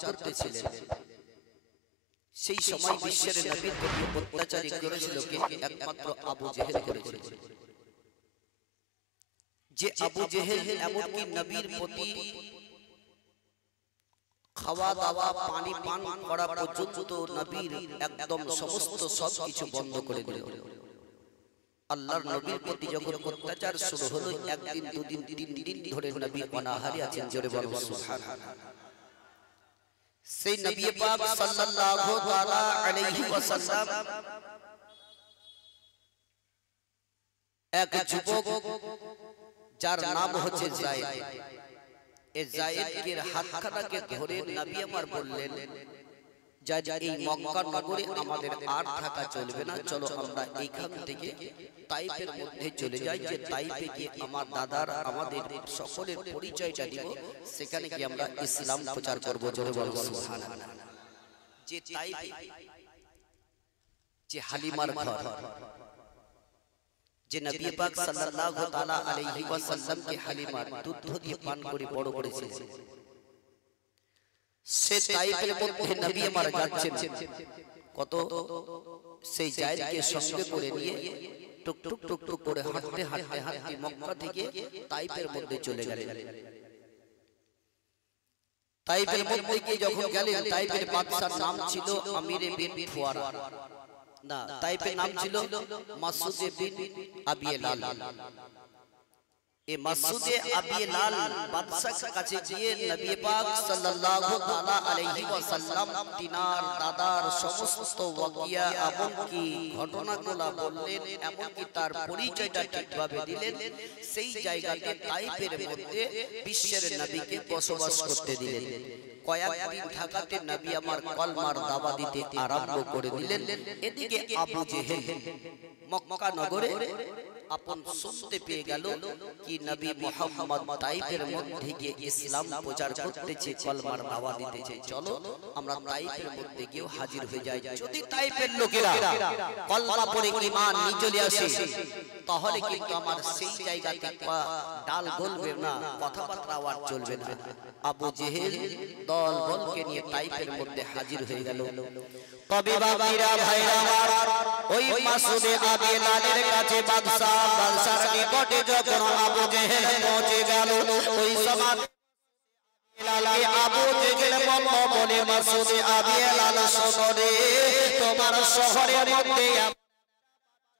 করতেছিলেন সেই সময় বিশ্বের নবীর প্রতি অত্যাচারী করেছিল কে? একমাত্র আবু জেহেল করেছিল। যে আবু জেহেল এমনকি নবীর প্রতি খাওয়া দাওয়া পানি পান করা পর্যন্ত নবীর একদম সমস্ত সবকিছু বন্ধ করে দিল। আল্লাহর নবীর প্রতি যখন অত্যাচার শুরু হলো, একদিন দুদিন তিন দিন ধরে নবী অনাহারে আছেন। জোরে বলুন সুবহানাল্লাহ। সেই নবী পাক সাল্লাল্লাহু তাআলা আলাইহি ওয়াসাল্লাম এক যুবক যার নাম হচ্ছে যায়েদ, এই যায়েদের হাতখানাকে ধরে নবী আমার বললেন, যা এই মক্কা নগরে আমাদের আর থাকা চলবে না, চলো আমরা এইখান থেকে তাইফের মধ্যে চলে যাই। যে তাইফে গিয়ে আমার দাদার আমাদের সকলের পরিচয়টা দিব, সেখানে গিয়ে আমরা ইসলাম প্রচার করব। জোরে বলুন সুবহানাল্লাহ। যে তাইফ, যে হালিমার ঘর, যে নবী পাক সাল্লাল্লাহু তাআলা আলাইহি ওয়াসাল্লাম কে হালিমা দুধ দিয়ে পান করে বড় করেছে, সে তাইফের মধ্যে নবী আমার যাচ্ছেন। কত সেই যায়েদকে সঙ্গে করে নিয়ে টুক টুক টুক টুক করে হাঁটতে হাঁটতে হাঁটতে মক্কা থেকে তাইফের মধ্যে চলে গেলেন। তাইফের মধ্যে গিয়ে যখন গেলেন, তাইফের বাদশার নাম ছিল আমিরে বিন ফুয়ারা, না তাইফের নাম ছিল মাসউদে বিন আবিয়েলাল। এই মাসউদে আবিয়েলাল বাদশার কাছে গিয়ে নবী পাক সাল্লাল্লাহু তাআলা আলাইহি ওয়াসাল্লাম তিনার দাদার সমস্ত ওয়াকিয়া এমনকি ঘটনাগুলো বললেন, এমনকি তার পরিচয়টা ঠিকভাবে দিলেন। সেই জায়গাতে তাইফের মধ্যে বিশ্বের নবীকে বসবাস করতে দিলেন। কয়েকদিন থাকাতে নবী আমার কলমার দাওয়া দিতে আরম্ভ করে দিলেন। এদিকে আবু জেহেল মক্কা নগরে আপন শুনতে পেয়ে গেল কি নবী মুহাম্মদ তাইফের মধ্যে গিয়ে ইসলাম প্রচার করতেছে, কলমার দাওয়া দিতেছে, চলো আমরা তাইফের মধ্যে গিয়ে হাজির হয়ে যাই। যদি তাইফের লোকেরা কলমা পড়ে ঈমান নিয়ে চলে আসে, তাহলে কিন্তু আমার সেই জায়গাতে ডাল গলবে না, কথাবার্তা আর চলবে না। আবু জেহেল দল বলকে নিয়ে তাইফের মধ্যে হাজির হয়ে গেল। তবে বাবারা ভাইরা আমার, ওই মাসউদে আবিয়েলালের কাছে বাদশার নিকটে যখন আবু জেহেল পৌঁছে গেল, ওই সময় আবু জেহেল বলে, মাসউদে আবিয়েলাল শোনো রে, তোমার শহরের মধ্যে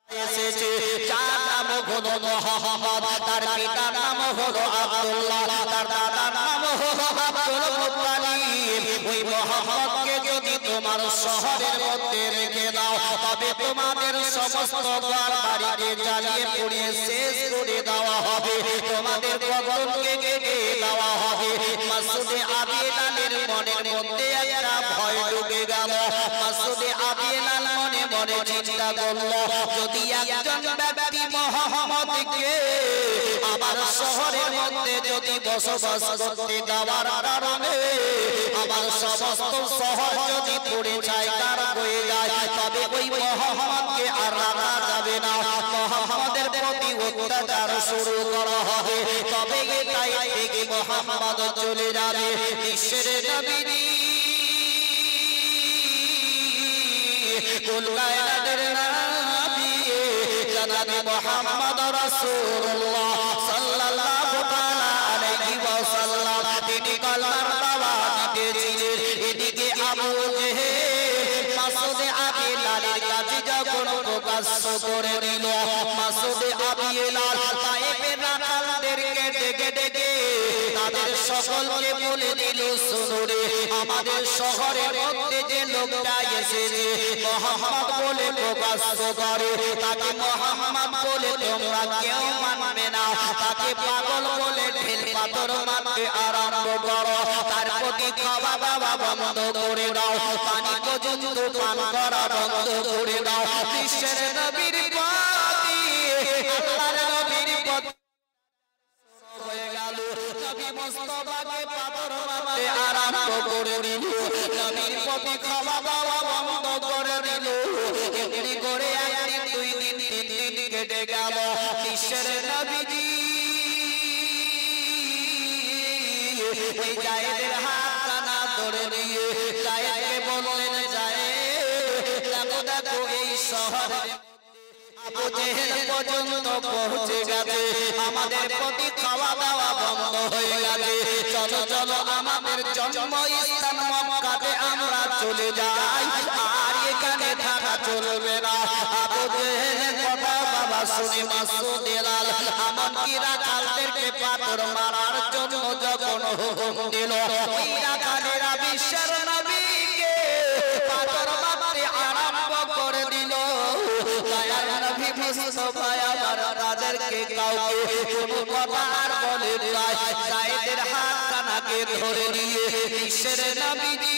এসেছে যার নাম হলো মুহাম্মদ, তার পিতার নাম হলো আব্দুল্লাহ, তার দাদার নাম হলো আব্দুল মুত্তালিব। ওই মুহাম্মদকে যদি তোমার শহরের মধ্যে রেখে দাও, তবে তোমাদের সমস্ত ঘর বাড়িকে জ্বালিয়ে পুড়িয়ে শেষ করে দেওয়া হবে, তোমাদের বদনকে কেটে দেওয়া হবে। মাসউদে আবিয়েলালের মনের মধ্যে একটা ভয় ঢুকে গেল। মাসউদে আবিয়েলাল মনে মনে চিন্তা করলো, যদি একজন ব্যক্তি মুহাম্মদকে আমার শহরের মধ্যে যদি বসবাস করতে দেওয়ার কারণে আমার সমস্ত শহর যদি পুড়ে ছাইকার হয়ে যায়, তবে ওই মুহাম্মদকে আর রাখা যাবে না, মুহাম্মদের প্রতি অত্যাচার শুরু করা হবে। তবে তাই থেকে মুহাম্মদ চলে যাবে। বিশ্বের নবী কুল কায়নাতের নবী জনাবে মুহাম্মদ রাসূলুল্লাহ সাল্লাল্লাহু তাআলা আলাইহি ওয়াসাল্লাম তিনি কলমার দাওয়া দিতেছিলেন। এদিকে আবু জেহেল মাসউদে আবিয়েলালের কাছে যখন প্রকাশ্য করে দিল, মাসউদে আবিয়েলাল তাইফের রাখালদেরকে ডেকে ডেকে তাদের সকলকে বলে দিল, শোনো রে, আমাদের শহরের মধ্যে যে লোকটা এসেছে মুহাম্মদ বলে প্রকাশ্য করে, তাকে মুহাম্মদ বলে তোমরা কেউ মানবে না, তাকে পাগল বলে ঢেল পাথর মারতে আরম্ভ করো, তার প্রতি খাওয়া দাওয়া বন্ধ করে দাও, পানি পর্যন্ত পান করা বন্ধ করে দাও। বিশ্বের নবীর প্রতি আল্লাহর নবীর প্রতি হয়ে গেল। নবী মুস্তাফাকে পাথর মারতে আরম্ভ করে দিল, নবীর প্রতি খাওয়া দাওয়া বন্ধ করে দিল। এমনি করে একদিন দুই দিন তিন দিন কেটে গেল। বিশ্বের নবীজি ওই যায়েদের হাতখানা ধরে নিয়ে যায়েদকে বললেন, যায়েদ দেখো দেখো এই শহরে আবু জেহেল পর্যন্ত পৌঁছে গেছে, আমাদের প্রতি খাওয়া দাওয়া বন্ধ হয়ে গেছে, চলো চলো আমাদের জন্মস্থান মক্কাতে আমরা চলে যাই, আর এখানে থাকা চলবে না। আবু জেহেলের কথা বাবা শুনে মাসুদ বেলাল এমনকি রাখালদেরকে পাথর মারার জন্য যখন হুকুম দিল, ওই রাখালেরা বিশ্বের নবীকে পাথর মারতে আরম্ভ করে দিল। দয়ার নবী মুস্তাফা আমার তাদেরকে কাউকে কোনো কথা আর বলে নাই, যায়েদের হাত কানাকে ধরে নিয়ে বিশ্বের নবীজি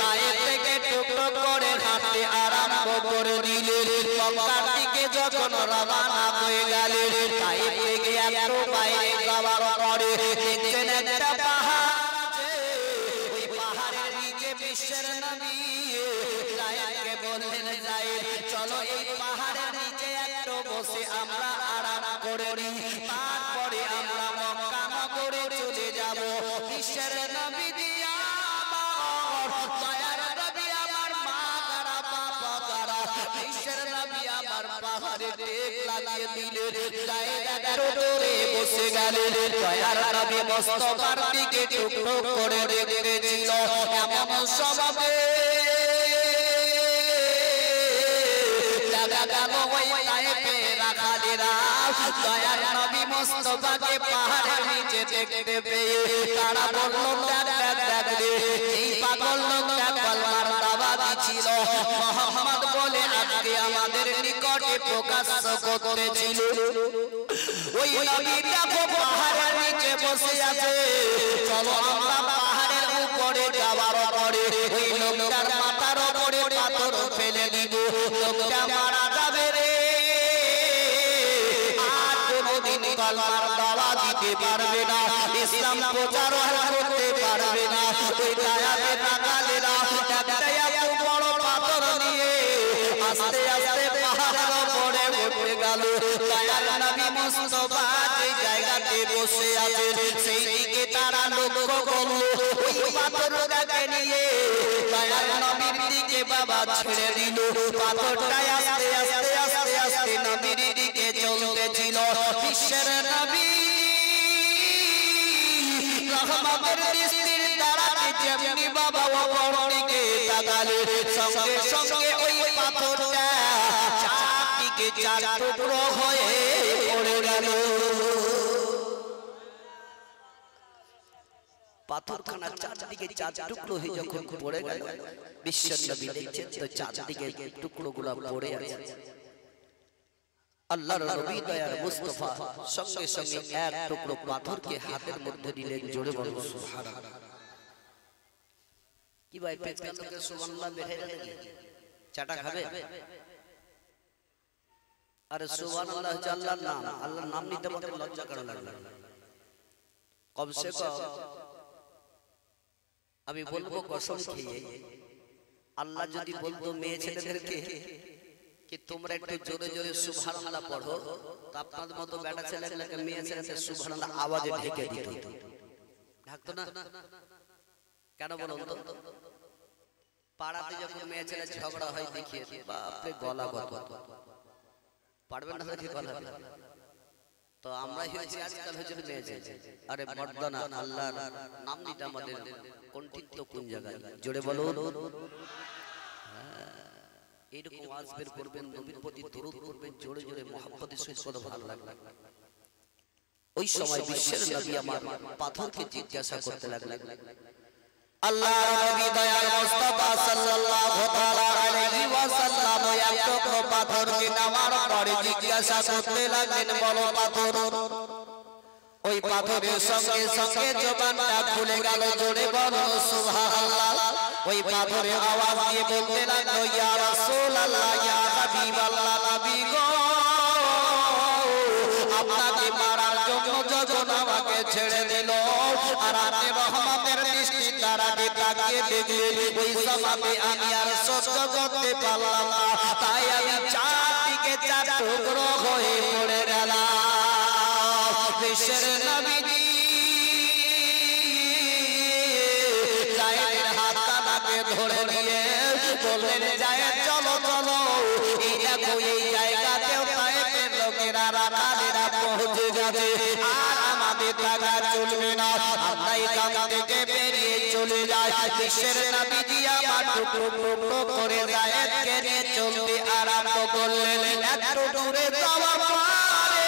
তায়েফ থেকে টুকরো করে হাঁটতে আরম্ভ করে দিলেন। মক্কার দিকে যখন রওনা হয়ে গেলেন, তায়েফ থেকে একটু বাইরে যাওয়ার পরে দেখছেন একটা পাহাড় আছে, ওই পাহাড়ের নিচে বিশ্বের নবী যায়েদকে বললেন, যায়েদ চলো এই পাহাড়ের নিচে একটু বসে আমরা আরাম করে নিই, তারপরে আমরা মক্কা নগরে চলে যাব। বিশ্বের নবী বসে গেলেন। দয়ার নবী মুস্তাফার দিকে টুকরো করে দেখতেছিল, এমন সময়ে দেখা গেল ওই তায়েফে রাখালেরা দয়ার নবী মুস্তাফাকে পাহাড়ের নিচে দেখতে পেয়ে তারা বলল, দেখ দেখ রে, এই পাগল লোকটা কলমার দাওয়া দিছিল, মুহাম্মদ বলে আজকে আমাদের নিকটে প্রকাশ্য করতেছিল। ওই নবী দেখো পাহাড়ের নিচে বসে আছে, চলো আমরা পাহাড়ের উপরে যাওয়ার পরে ওই লোকটার মাথার উপরে পাথর ফেলে দিব, লোকটা মারা যাবে রে, আর কোনোদিন কলমার দাওয়া দিতে পারবে না, ইসলাম প্রচার করতে পারবে না। ওই দায়াতের রাখালেরা একটা এত বড় পাথর নিয়ে আস্তে আস্তে পাহাড়ের উপরে উঠে গেল। দয়ার নবী মুস্তাফা যে জায়গাতে বসে আছেন সেই দিকে তারা লক্ষ্য করলো, ওই পাথরটাকে নিয়ে দয়ার নবীর দিকে বাবা ছেড়ে দিল। পাথরটা আস্তে আস্তে আস্তে আস্তে নবীর দিকে চলতেছিল। বিশ্বের নবী রহমতের দৃষ্টির দ্বারা যেমনি বাবা ওপর দিকে তাকালেন, সঙ্গে সঙ্গে ওই পাথরটা চারদিকে চার টুকরো হয়ে পড়ে গেল। পাথরখানা চারদিকে চার টুকরো হয়ে যখন পড়ে গেল, বিশ্বের নবী দেখছেন তো চারদিকে টুকরোগুলো পড়ে আছে। আল্লাহর নবী দয়ার মুস্তাফা সঙ্গে সঙ্গে এক টুকরো পাথরকে হাতের মধ্যে নিলেন, জোরে বলুন সুবহানাল্লাহ। কি ভাই পেছন থেকে সুবহানাল্লাহ বের হয়ে গেল, চাটা খাবে? আরে সুবহানাল্লাহ হচ্ছে আল্লাহর নাম, আল্লাহর নাম নিতে বলতে লজ্জা করা লাগবে। কমসে কম আমি বলবো কসম খেয়ে, আল্লাহ যদি বলতো মেয়ে ছেলেদেরকে कि তোমরা একটু জোরে জোরে সুবহানাল্লাহ পড়ো, তো আপনাদের মতো বেটা ছেলেগুলোকে মেয়ে ছেলেদের সুবহানাল্লাহ আওয়াজে ঢেকে দিত, ঢাকতো না? কেন বলুন তো? পাড়াতে যখন মেয়ে ছেলে ঝগড়া হয় দেখিয়ে বাপরে গলা গলা পারবেন না দেখে গলা, তো আমরাই হয়েছি আজকাল হয়েছে মেয়ে ছেলে। আরে মর্দানা আল্লাহর নাম নিতে আমাদের কণ্ঠিত কোন জায়গায়, জোরে বলুন। এরকম আওয়াজ বের করবেন, নবীর প্রতি দরুদ করবেন, জোরে জোরে মুহাব্বতের সহিত কথা ভালো লাগবে। ওই সময় বিশ্বের নবী আমার পাথরকে জিজ্ঞাসা করতে লাগলেন, আল্লাহর নবী দয়াল মুস্তাফা সাল্লাল্লাহু তাআলা আলাইহি ওয়াসাল্লাম এক টুকরো পাথরকে নামার পরে জিজ্ঞাসা করতে লাগলেন, বলো পাথর। ওই পাথরের সঙ্গে সঙ্গে জবানটা খুলে গেল, জোরে বলো সুবহানাল্লাহ। ওই পাথরের আওয়াজ দিয়ে বলতে লাগলো, ইয়া রাসূলুল্লাহ, ইয়া হাবিবাল্লাহ, নবী গো, আপনাকে মারার জন্য যখন আমাকে ছেড়ে দিল, আর আপনি রহমতের দৃষ্টি তারাকে তাকিয়ে দেখলেন, ওই সময়তে আমি আর সহ্য করতে পারলাম না, তাই আমি চারদিকে চার টুকরো হয়ে পড়ে গেলাম। বিশ্বের নবীজি জায়েদের হাত কানাকে ধরে নিয়ে বললেন জায়েদ চলো চলো, এই দেখো এই জায়গাতেও তায়েফের লোকেরা রাখালেরা পৌঁছে গেছে, আর আমাদের থাকা চলবে না, আমরা এখান থেকে বেরিয়ে চলে যাই। বিশ্বের নবীজি আমার টুকরো টুকরো করে জায়েদকে নিয়ে চলতে আরম্ভ করলেন। একটু দূরে যাওয়ার পরে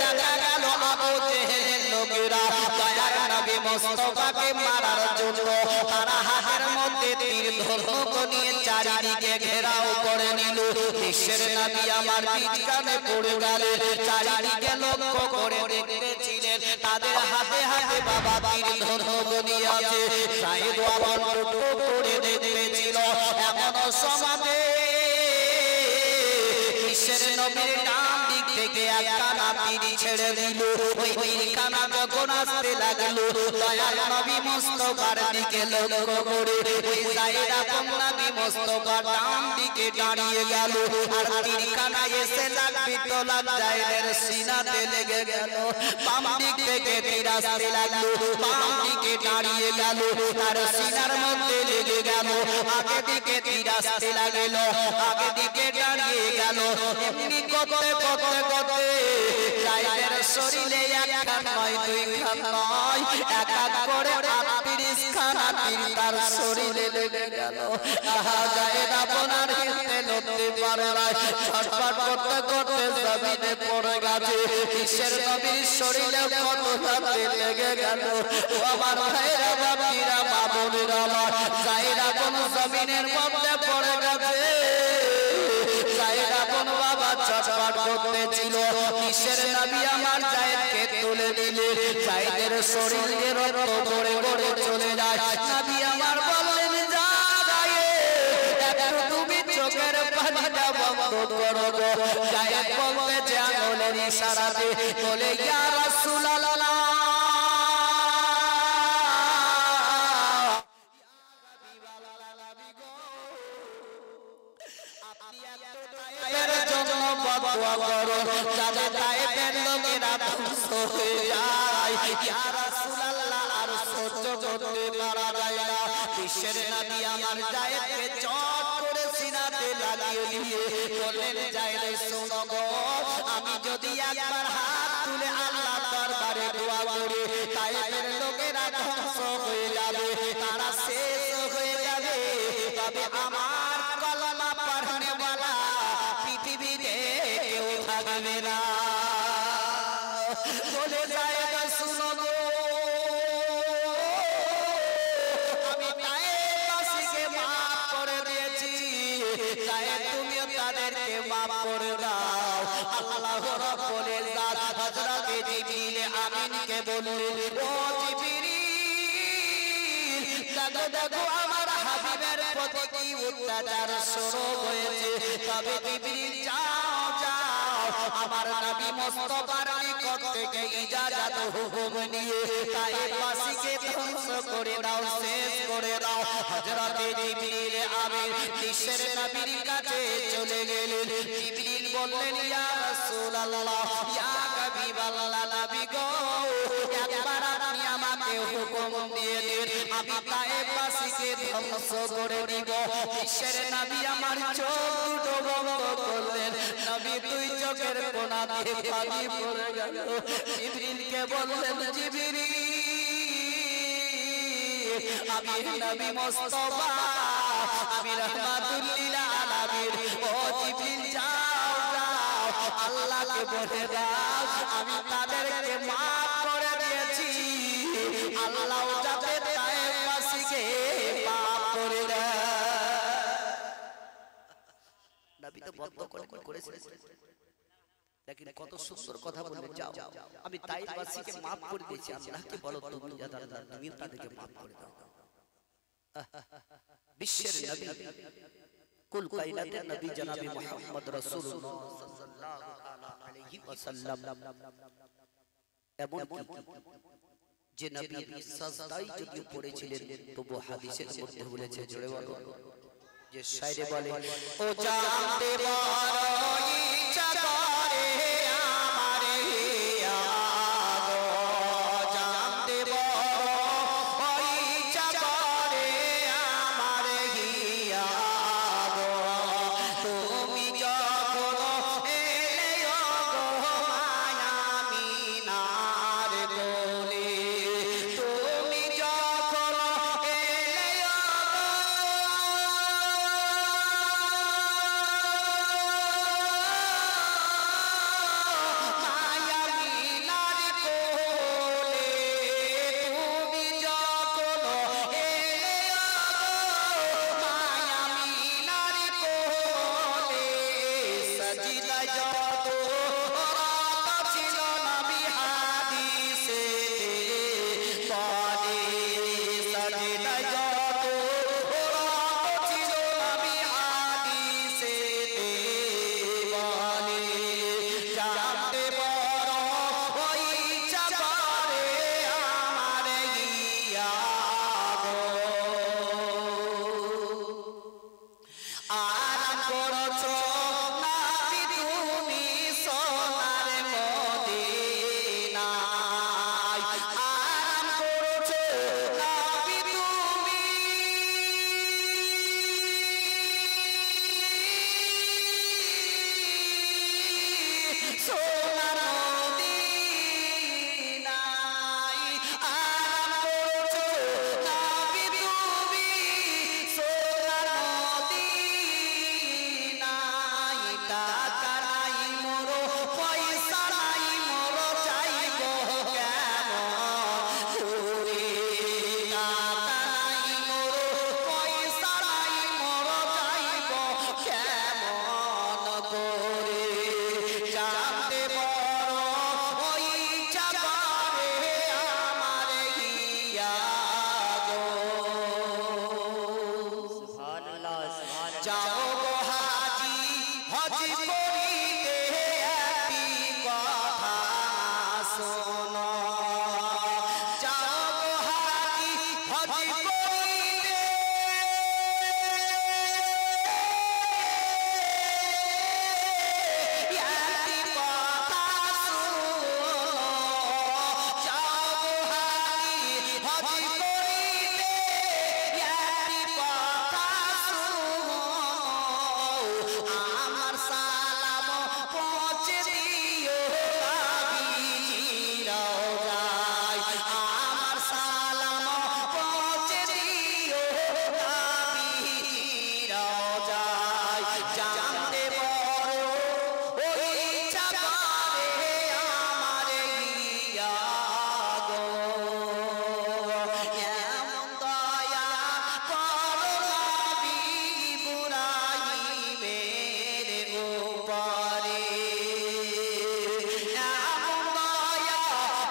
দেখা গেল আবু জেহেলের লোকেরা দয়ার নবী মুস্তাফাকে মারার জন্য তারা হাতের মধ্যে তীর ধনুক নিয়ে চারিদিকে ঘেরাও করে নিল। বিশ্বের নবী আমার বিছানে পড়ে গেলেন, চারিদিকে লক্ষ্য করে দেখতেছিলেন তাদের হাতে হাতে বাবা তীর ধনুক নিয়ে আছে। সাইদ আমার টুকরো করে দেখতেছিল, এমন সমাজে বিশ্বের নবীর ডান দিক থেকে একখানা তীর ছেড়ে দিল। ওই তীরখানা যখন আসতে লাগলো দয়াল নবী মুস্তাফার দিকে লক্ষ্য করে ওই সাইদা নবী মুস্তাফার ডান দিকে দাঁড়িয়ে গেল, আর তীরখানা এসে লাগবে তো জায়েদের সিনাতে লেগে গেল। বাম দিক থেকে তীর আসতে লাগলো, বাম দিকে দাঁড়িয়ে গেল, তার সিনার মধ্যে লেগে গেল। আগে দিকে তীর আসতে লাগলো, আগে দিকে দাঁড়িয়ে গেল। এমনি করতে করতে করতে জায়েদের শরীরে একখান নয় দুইখান নয় এক এক করে 38 খানা তীর তার শরীরে লেগে গেল। আহা জায়েদ আপনার হিতে লড়তে পারে না, ছটফট করতে করতে জমিনে পড়ে গেছে। বিশ্বের নবীর শরীরে কতটা তীর লেগে গেল। ও আমার ভাইরা বাপিরা মা বোনেরা আমার, জায়েদ আপন জমিনের মধ্যে পড়ে গেছে। জায়েদ আপন বাবা ছটফট করতেছিল, বিশ্বের নবী আমার জায়েদকে তুলে দিলেন। জায়েদের শরীরে রক্ত পড়ে পড়ে চলে যায়। নবী আমার বললেন যা জায়েদ একটু তুমি চোখের পানিটা বন্ধ করো গো। জায়েদ বলতেছে আঙ্গুলের ইশারাতে বলে ইয়া রাসূলুল্লাহ বদুয়া করো যাতে তায়েফের লোকেরা ধ্বংস হয়ে যায়। ইয়া রাসূলুল্লাহ আর সহ্য করতে পারা যায় না। বিশ্বের নবী আমার জায়েদকে চট করে সিনাতে লাগিয়ে দিয়ে বললেন জায়েদ শোনো গো, আমি যদি একবার হাত তুলে আল্লাহর দরবারে দোয়া করি তায়েফের লোকেরা ধ্বংস হয়ে যাবে, তারা শেষ হয়ে যাবে, তবে আমার কলমা পড়নে वाला পৃথিবীতে কেউ থাকবে না। বলে জায়েদ শুনো গো, আমি তায়েফবাসীকে মাফ করে দিয়েছি, জায়েদ তুমিও তাদেরকে মাফ করে দাও। আল্লাহ রাব্বুল ইজ্জত হযরত জিবরিল আমিনকে বললেন ও জিবরিল দেখো দেখো আমার হাবিবের প্রতি কি অত্যাচার শুরু হয়েছে, তবে জিবরিল যাও যাও আমার নবী মুস্তাফার নিকট থেকে ইজাজত হুকুম নিয়ে তায়েফবাসীকে ধ্বংস করে দাও, শেষ করে দাও। হযরত জিবরিল আমিন বিশ্বের নবীর কাছে চলে গেলেন। জিবরিল বললেন ইয়া রাসূলুল্লাহ ইয়া হাবিবাল্লাহ নবী গো, একবার আপনি আমাকে হুকুম দিয়ে দিন, আমি তায়েফবাসীকে ধ্বংস করে দিব। বিশ্বের নবী আমার চোখ দুটো বন্ধ করলেন, নবী দুই চোখের কোণা দিয়ে পানি পড়ে গেল। জিবরিলকে বললেন জিবরিল আমি নবী মুস্তাফা, আমি রাহমাতুল লিল আলামিন, ও জিবরিল যাও যাও আল্লাহকে বলে দাও আমি তাদেরকে মাফ করে দিয়েছি, আল্লাহ যাতে তায়েফবাসীকে মাফ করে দেয়। নবী তো বদ্ধ করেছিলেন, দেখেন কত সুন্দর কথা বললেন, যাও আমি তায়েফবাসীকে maaf করে দিয়েছি, আল্লাহকে বলো তুমি যাতে তুমি তাদেরকে maaf করে দাও। বিশ্বের নবী কুল কায়নাতের নবী জনাবে মুহাম্মদ রাসূলুল্লাহ সাল্লাল্লাহু আলাইহি ওয়াসাল্লাম এমন যে নবী সাজদায় যদি পড়েছিলেন তবু হাদিসের মধ্যে বলেছে জোরে বলো যে শায়রে বলে ও জানতে বড় ইচ্ছা করে আমারে আগো, জানতে বড় ইচ্ছা করে যাও গো হাজি হজ করিতে একটি কথা শোনো যাও গো হাজি হজ করিতে একটি কথা শোনো যাও গো হাজি হজ করিতে একটি কথা শোনো আমার সালাম পৌঁছে দিও নবীজির রওজায় আমার সালাম পৌঁছে দিও নবীজির রওজায় জানতে বড় ওই ইচ্ছা করে আমার গিয়া গো এমন দয়া করো নবী ইব্রাহিমের উপরে এমন দয়া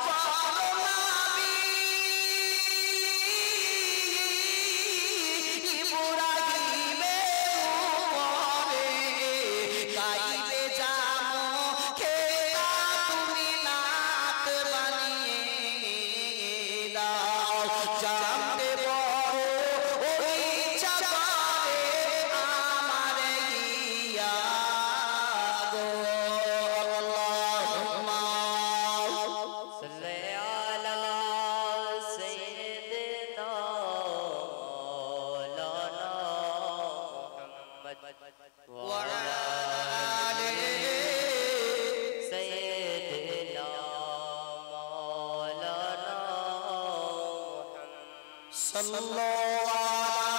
করো নবী ইব্রাহিমের উপরে গাইবে জানো খেলা তুমি নাত বানিয়ে দাও জানতে বড় ওই ইচ্ছা করে আমার গিয়া গো আল্লাহুম্মা صلي على سيدنا مولانا محمد وعلى آله سيدنا مولانا محمد sallallahu ala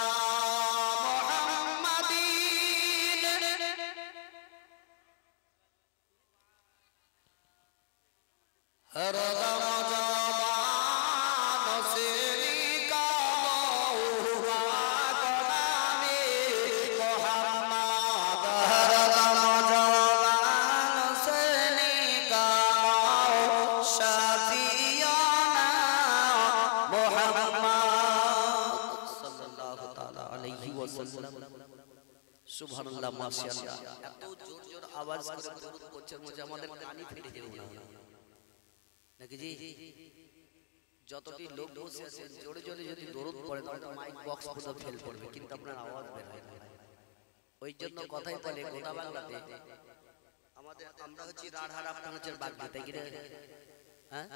muhammadin हरदम जवान श्री का महुआ गुलामी मोहम्मद हरदम जवान श्री का शफियाना मोहम्मद सल्लल्लाहु ताला अलैहि वसल्लम सुभानाल्लाह माशाअल्लाह এত জোর জোর আওয়াজ করে দরুদ পড়ছেন যে আমাদের কানে ফেটে যাবে না নাকি জি যতটি লোক বসে আছেন জোরে জোরে যদি দরুদ পড়ে তাহলে মাইক বক্স পুরো ফেল করবে কিন্তু আপনার আওয়াজ বের হয় না ওই জন্য কথাই বলে গোটা বাংলাতে আমাদের আমরা হচ্ছে রাঢ়ার আপনার হচ্ছে বাগদি তাই কি রে হ্যাঁ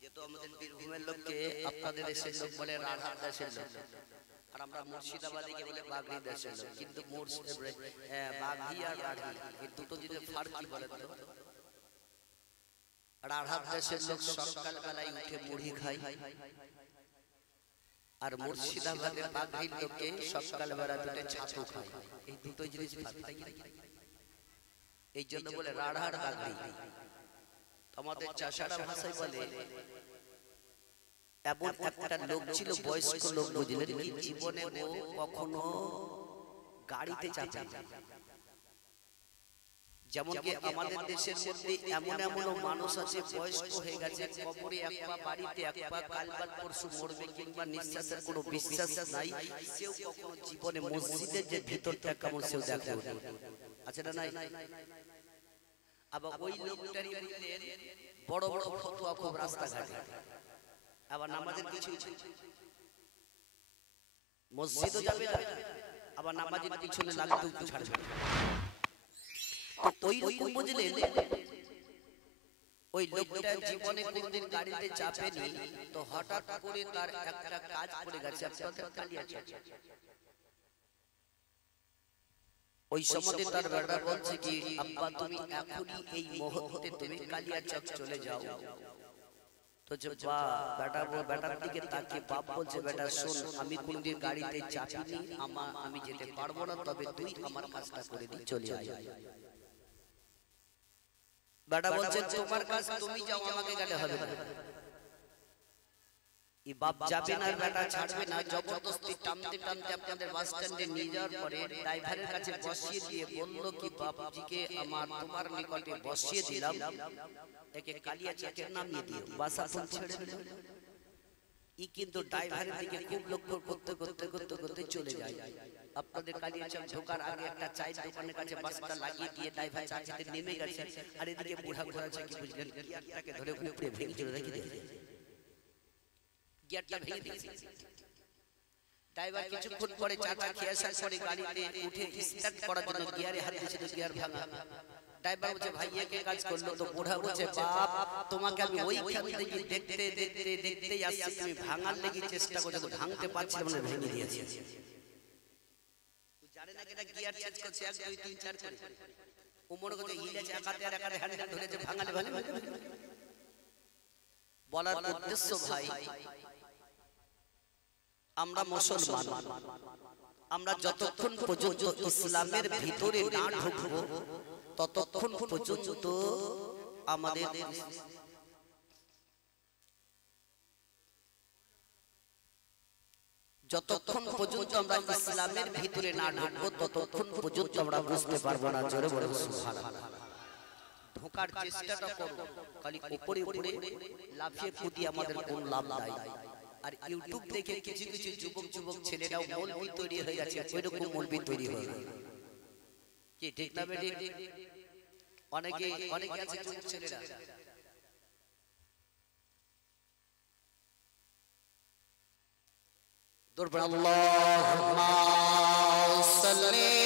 যেহেতু আমাদের বীরভূমের লোককে আপনাদের দেশের লোক বলে রাঢ়ার দেশের লোক আর আমরা মুর্শিদাবাদীকে বলে বাগদি দেশের লোক কিন্তু বাগদি আর রাঢ়ি এই দুটো যদি ফার্ক কি বলে তো রাঢ়ার দেশের লোক সকাল বেলায় উঠে মুড়ি খায় আর মুর্শিদাবাদের বাগদির লোকে সকাল বেলা দুটো ছাতু খায় এই দুটো জিনিস এই জন্য বলে রাঢ়ার বাগদি আমাদের চাষারা ভাষায় বলে এমন একটা লোক ছিল বয়স্ক লোক বুঝলেন কি জীবনে ও কখনো গাড়িতে চাপে যেমন কি আমাদের দেশের মধ্যে এমন এমন মানুষ আছে বয়স্ক হয়ে গেছে কবরে এক পা বাড়িতে এক পা কাল বাদ পরশু মরবে কিংবা নিঃশ্বাসের কোনো বিশ্বাস নাই সেও কখনো জীবনে মসজিদের যে ভিতরটা কেমন সেও দেখে আছে না নাই আবার ওই লোকটারই বড় বড় ফতোয়া খুব রাস্তাঘাটে আবার নামাজের কিছু মসজিদও যাবে না আবার নামাজের পিছনে লাগতেও ছাড়বে ওই রকম বুঝলেন ওই লোকটা জীবনে কোনদিন গাড়িতে চাপেনি তো হঠাৎ করে তার একটা কাজ পড়ে গেছে আপনাদের কালিয়াচক ওই সময় তার বেটা বলছে কি আব্বা তুমি এখনই এই মুহূর্তে তুমি কালিয়াচক চলে যাও তো যে বেটার দিকে তাকিয়ে বাপ বলছে বেটা শোন আমি কোনদিন গাড়িতে চাপিনি আমি যেতে পারবো না তবে তুই আমার কাজটা করে দি চলে আয় বেটা বলছে তোমার কাজ তুমি যাও আমাকে গেলে হবে না এই বাপ যাবে না বেটা ছাড়বে না জবরদস্তি টানতে টানতে আপনাদের বাস স্ট্যান্ডে নিয়ে যাওয়ার পরে ড্রাইভারের কাছে বসিয়ে দিয়ে বলল কি বাপজিকে আমার তোমার নিকটে বসিয়ে দিলাম একে কালিয়াচকের নামিয়ে দিও বাসাপুর ছেড়ে দিল ই কিন্তু ড্রাইভারের দিকে খুব লক্ষ্য করতে করতে চলে যায় আপনাদের কালিয়া দিয়েছে ঢোকার আগে একটা চায়ের দোকানের কাছে বাসটা লাগিয়ে দিয়ে ড্রাইভার চা খেতে নেমে গেছে আর এদিকে বুড়া ঘোরাচ্ছে কি বুঝলেন গিয়ারটাকে ধরে উপরে ভেঙে চলে রেখে দিয়েছে গিয়ারটা ভেঙে দিয়েছে ড্রাইভার কিছুক্ষণ পরে চাটা খেয়ে আসার পরে গাড়িতে উঠে স্টার্ট করার জন্য গিয়ারে হাত দিয়েছে তো গিয়ার ভাঙা ড্রাইভার বলছে ভাইয়া কে কাজ করলো তো বুড়া বলছে বাপ তোমাকে আমি ওইখান থেকে দেখতে দেখতে দেখতেই আসছি তুমি ভাঙার লেগে চেষ্টা করছো তো ভাঙতে পারছি না ভেঙে দিয়েছি জানে না এটা গিয়ার চেঞ্জ করছে 1 2 3 4 করে ও মনে করছে হিলেছে একাতে আর একাতে হ্যান্ডেল ধরেছে ভাঙালে ভালো বলার উদ্দেশ্য ভাই আমরা মুসলমান আমরা যতক্ষণ পর্যন্ত ইসলামের ভিতরে না ঢুকবো ততক্ষণ পর্যন্ত আমাদের যতক্ষণ পর্যন্ত আমরা ইসলামের ভিতরে না ঢুকবো ততক্ষণ পর্যন্ত আমরা বুঝতে পারবো না জোরে বলে সুবহানাল্লাহ ঢোকার চেষ্টাটা করো খালি উপরে উপরে লাফিয়ে কুদি আমাদের কোন লাভ নাই আর ইউটিউব দেখে কিছু কিছু যুবক ছেলেরাও মৌলবি তৈরি হয়ে যাচ্ছে ওইরকম মৌলবি তৈরি হয়ে কি ঠিক না বেটি অনেকে আছে যুবক ছেলেরা দরবার আল্লাহুম্মা সাল্লি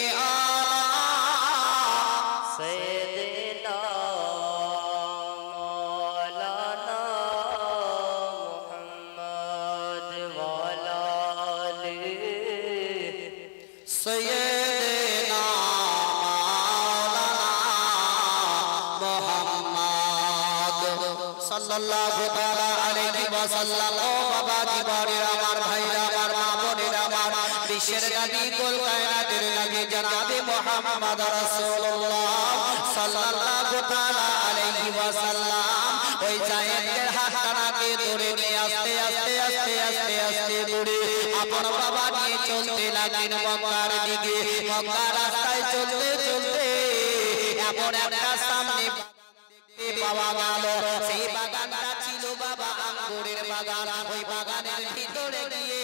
সাল্লাল্লাহু তাআলা আলাইহি ওয়াসাল্লাম ও বাবা জীবনের আমার ভাইরা আমার মা বোনেরা আমার বিশ্বের নবী কুল কায়নাতের নবী জনাবে মুহাম্মদ রাসূলুল্লাহ সাল্লাল্লাহু তাআলা আলাইহি ওয়াসাল্লাম ওই জায়েদের হাতটাকে ধরে নিয়ে আস্তে আস্তে আস্তে আস্তে আস্তে ঘুরে আপন বাবা নিয়ে চলতে লাগলেন মক্কার দিকে মক্কার রাস্তায় চলতে চলতে এমন একটা সামনে পাওয়া গেল সেই বাগানটা ছিল বাবা আঙ্গুরের বাগান ওই বাগানের ভিতরে গিয়ে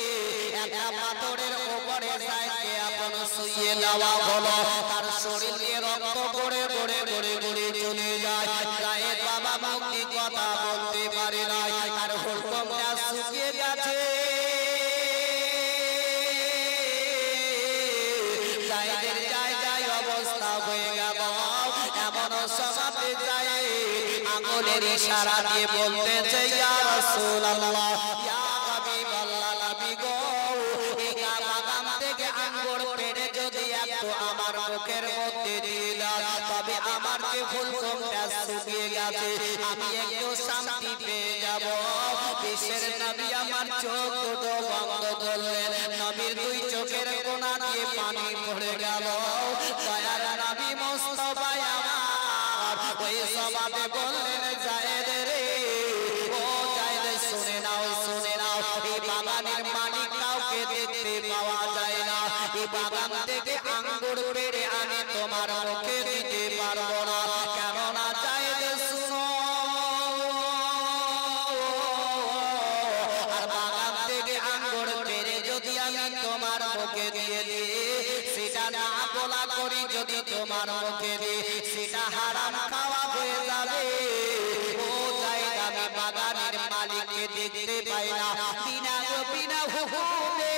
একটা পাথরের উপরে সাইকে আপন শুইয়ে দেওয়া হলো তার শরীর দিয়ে রক্ত গড়ে গড়ে গড়ে গড়ে চলে যায় গায়ে বাবা মুক্তি কথা বলতে পারে না তার হুকুমটা শুকিয়ে গেছে জায়েদের জায়গায় অবস্থা হয়ে গেল এমন সমাজে যায় আঙ্গুলের ইশারা দিয়ে বলতেছে ইয়া রাসূলুল্লাহ ইয়া হাবিবাল্লাহ নবী গো এই বাগান থেকে আঙ্গুর পেড়ে যদি একটু আমার মুখের মধ্যে দিয়ে দাও তবে আমার যে ফুলকমটা শুকিয়ে গেছে আমি একটু শান্তি পেয়ে যাব বিশ্বের নবী আমার চোখ দুটো বন্ধ করলেন নবীর দুই চোখের কোণা দিয়ে পানি পড়ে গেল দয়ার নবী মুস্তাফা আমার ওই সমাজে বললেন জায়েদ রে ও জায়েদ শুনে নাও এই বাগানের মালিক কাউকে দেখতে পাওয়া যায় না এই বাগান থেকে আঙ্গুর পেড়ে আমি তোমার মুখে দিতে পারবো না কেননা জায়েদ শুনো আর বাগান থেকে আঙ্গুর পেড়ে যদি আমি তোমার মুখে দিয়ে দিই সেটা না বলা করি যদি তোমার মুখে দিই সেটা হারাম খাওয়া হয়ে যাবে ও জায়েদ আমি বাগানের মালিককে দেখতে পাই না বিনা হুকুমে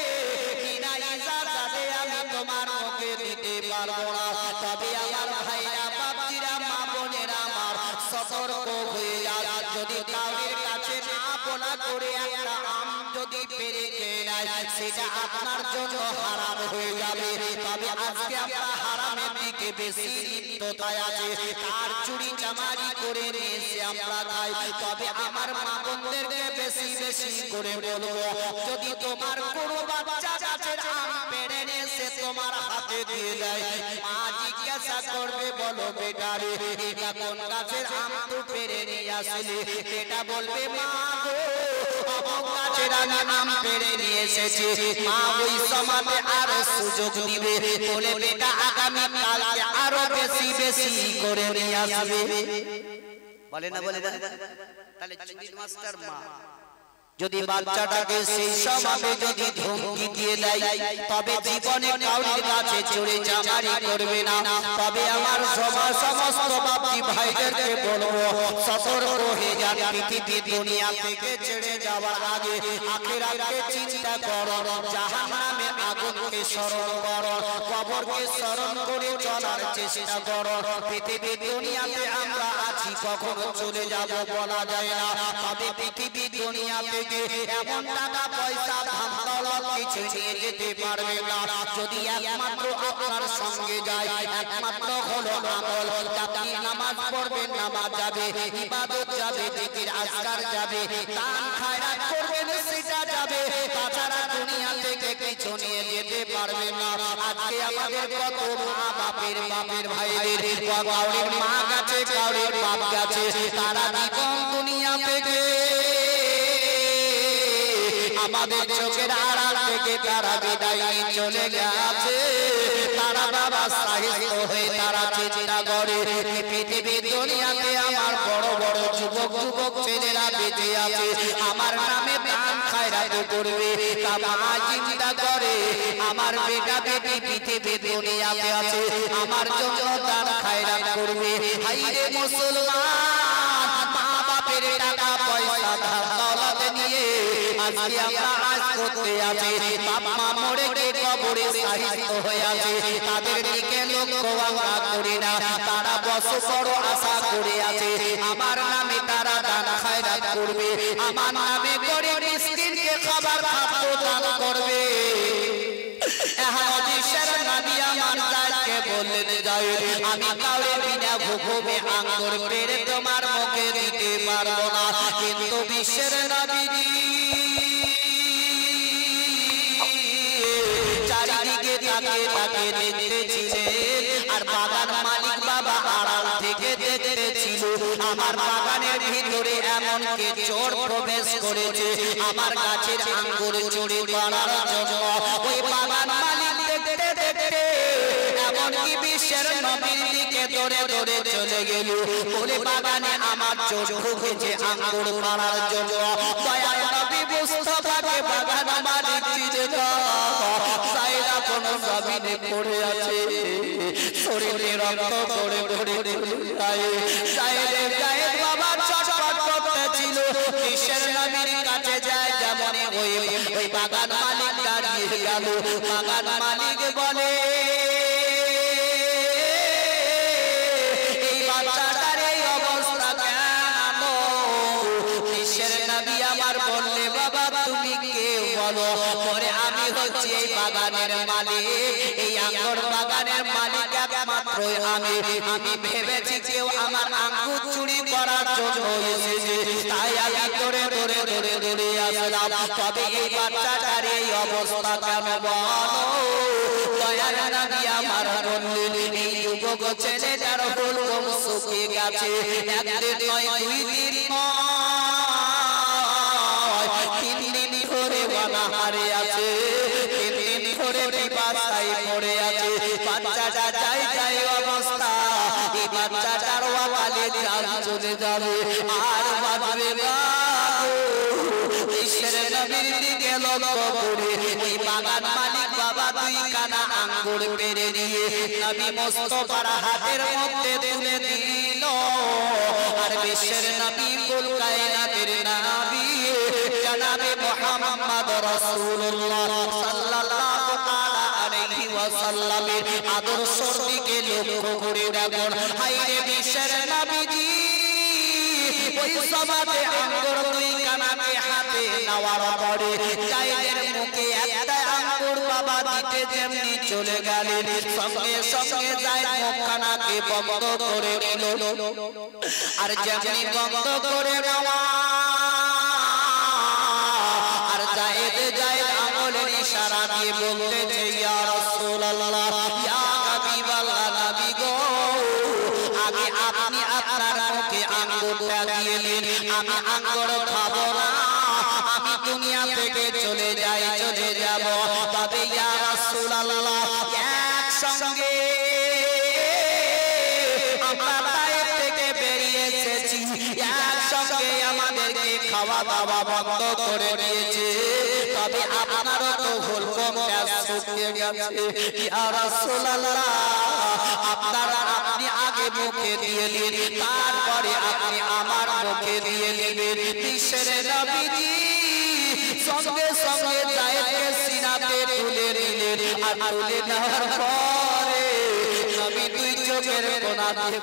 বিনা ইজাজতে আমি তোমার মুখে দিতে পারবো না তবে আমার ভাইরা বাপজিরা মা বোনেরা আমার সতর্ক হয়ে যায় যদি কাউরির কাছে না বলা করে একটা আম যদি পেরে খেয়ে নেয় সেটা আপনার জন্য হারাম হয়ে যাবে তবে আজকে আমরা হারামের দিকে বেশি লিপ্ততায় আছে কার চুরি চামারি করে নিয়ে এসে আমরা খাই তবে আমার মা বোনদেরকে বেশি বেশি করে বলবো যদি তোমার কোনো বাচ্চা গাছের আম পেড়ে নিয়ে এসে তোমার হাতে দিয়ে দেয় মা জিজ্ঞাসা করবে বলো বেটা রে এটা কোন গাছের আম তো পেড়ে নিয়ে আসলে বেটা বলবে মা গো অমুক গাছের আম পেড়ে নিয়ে এসেছি মা ওই সমাজে আরো সুযোগ দিবে বলে বেটা আগামী কালকে আরো বেশি বেশি করে নিয়ে আসবে বলে না তাহলে চুরির মাস্টার মা যদি বাচ্চাটাকে সেই সময়ে যদি ধমকি দিয়ে দেয় তবে জীবনে কাউরির কাছে চড়ে চামারি করবে না। তবে আমার সমস্ত বাপজি ভাইদেরকে বলবো সতর্ক হয়ে যান। পৃথিবী দুনিয়া থেকে ছেড়ে যাওয়ার আগে আখিরাতকে চিন্তা করো, জাহান্নামের আগুনকে স্মরণ করো, কবরকে স্মরণ করে চলার চেষ্টা করো। পৃথিবী দুনিয়াতে আমরা আছি, কখনো চলে যাব বলা যায় না। তবে পৃথিবী দুনিয়া থেকে এমন টাকা পয়সা ধন দৌলত কিছু নিয়ে যেতে পারবে না যদি একমাত্র আপনার সঙ্গে যায়। একমাত্র হলো আমল। আপনি নামাজ পড়বেন, নামাজ যাবে, ইবাদত যাবে, জিকির আজকার যাবে, দান খায়রাত করবেন, সেটা যাবে। তাছাড়া দুনিয়া থেকে কিছু নিয়ে যেতে পারবে না। আজকে আমাদের কত মা বাপের ভাইদের কাউরির মা গেছে, কাউরির বাপ গেছে, তারা জীবন দুনিয়া থেকে আমাদের চোখের আড়াল থেকে তারা বিদায় নিয়ে চলে গেছে। তারা বাবা সাহিত্য হয়ে তারা চিন্তা করে পৃথিবী দুনিয়াতে আমার বড় বড় যুবক ছেলেরা বেঁচে আছে, আমার নামে দান খায়রাত করবে। মা চিন্তা করে আমার বেটা বেটি পৃথিবী দুনিয়াতে আছে, আমার জন্য দান খায়রাত করবে। হাইরে মুসলমান, মা বাপের টাকা পয়সা ধার দৌলত নিয়ে আজকে আমরা আজ করতে আছি। বাপ মা মরে গিয়ে কবরে সাহিত্য হয়ে আছে, তাদের দিকে লক্ষ্য আমরা করি না। তারা বড় আশা করে আছে আমার নামে তারা দান খায়রাত করবে, আমার নামে গরিব মিসকিনকে খাবার খাদ্য দান করবে। আমি কাউরে বিনা হুকুমে আঙ্গুর পেরে তোমার মুখে দিতে পারবো না, কিন্তু বিশ্বের নবীজি চারিদিকে তাকে দেখতেছিলেন। আর বাগান মালিক বাবা আড়াল থেকে দেখতেছিল আমার বাগানের ভিতরে এমন কে চোর প্রবেশ করেছে আমার গাছের আঙ্গুর চুরি করার জন্য। ওই বাগান মালিক দেখতে দেখতে এমনকি বিশ্বের নবীর দিকে দৌড়ে দৌড়ে চলে গেল, বলে বাগানে আমার চোর ঢুকেছে আঙ্গুর পাড়ার জন্য। দয়াল নবী মুস্তাফাকে বাগান মালিক চিনে সাইরা কোন জমিনে পড়ে আছে, শরীরে রক্ত পড়ে পড়ে সাইরে জায়েদ বাবা চটপট করতেছিল। বিশ্বের নবীর কাছে যায় যেমন ওই বাগান মালিক দাঁড়িয়ে গেল। বাগান মালিক বলে এই বাচ্চাটার এই অবস্থা কেন? বিশ্বের নবী আমার বললে বাবা তুমি কে বলো? পরে আমি হচ্ছি এই বাগানের মালিক, এই আঙ্গুর বাগানের মালিক একমাত্র আমি। ভেবেছি কেউ আমার আঙ্গুর চুরি করার জন্য এসেছে, তাই আমি দৌড়ে দৌড়ে দৌড়ে দৌড়ে আসলাম। তবে এই বাচ্চাটার এই অবস্থা কেন বলো? দয়াল নবী আমার বললেন এই যুবক ছেলেটার হুলুম শুকিয়ে গেছে। একদিন নয়, দুই দিন নয়, 3 দিন ধরে বানাহারে আছে, 3 দিন ধরে পিপাসায় পড়ে আছে। বাচ্চাটা যাই যাই অবস্থা, এই বাচ্চাটার ওয়ালে জান চলে যাবে আর বাঁচবে না। বিশ্বের নবীর দিকে লক্ষ্য করে ওই বাগান মালিক বাবা 2 কানা আঙ্গুর পেরে নিয়ে নবী মুস্তাফার হাতের মধ্যে তুলে দিল। আর বিশ্বের নবী কুল কায়নাতের নবী জনাবে মুহাম্মদ রাসূলুল্লাহ সাল্লাল্লাহু তাআলা আলাইহি ওয়াসাল্লামের আদর্শের দিকে লক্ষ্য করে দেখুন। হায়রে বিশ্বের নবীজি ওই সমাজে আঙ্গুর 2 কানাকে হাতে নেওয়ার পরে জায়েদের মুখে একটা আঙ্গুর বাবা দিতে যেমনি চলে গেলেন, সঙ্গে সঙ্গে জায়েদ মুখখানাকে বন্ধ করে নিল। আর যেমনি বন্ধ করে নেওয়া আর জায়েদ আঙ্গুলের ইশারা দিয়ে বলতেছে ইয়া রাসূলুল্লাহ, ইয়া হাবিবাল্লাহ, নবী গো আগে আপনি আপনার মুখে আঙ্গুরটা দিয়ে দিন, আমি আঙ্গুর খাবো না, আমি দুনিয়া থেকে চলে যাব। তবে ইয়া রাসূলুল্লাহ একসঙ্গে আমরা তায়েফ থেকে বেরিয়ে এসেছি, একসঙ্গে আমাদেরকে খাওয়া দাওয়া বন্ধ করে আছে ইয়া রাসূলুল্লাহ আপনি আগে মুখে দিয়ে দিন তারপরে আপনি আমার মুখে দিয়ে দিবেন বিশ্বের নবীজি সঙ্গে সঙ্গে জায়েদকে সিনাতে তুলে নিলেন আর তুলে নেওয়ার পরে নবী দুই চোখের কোণা দিয়ে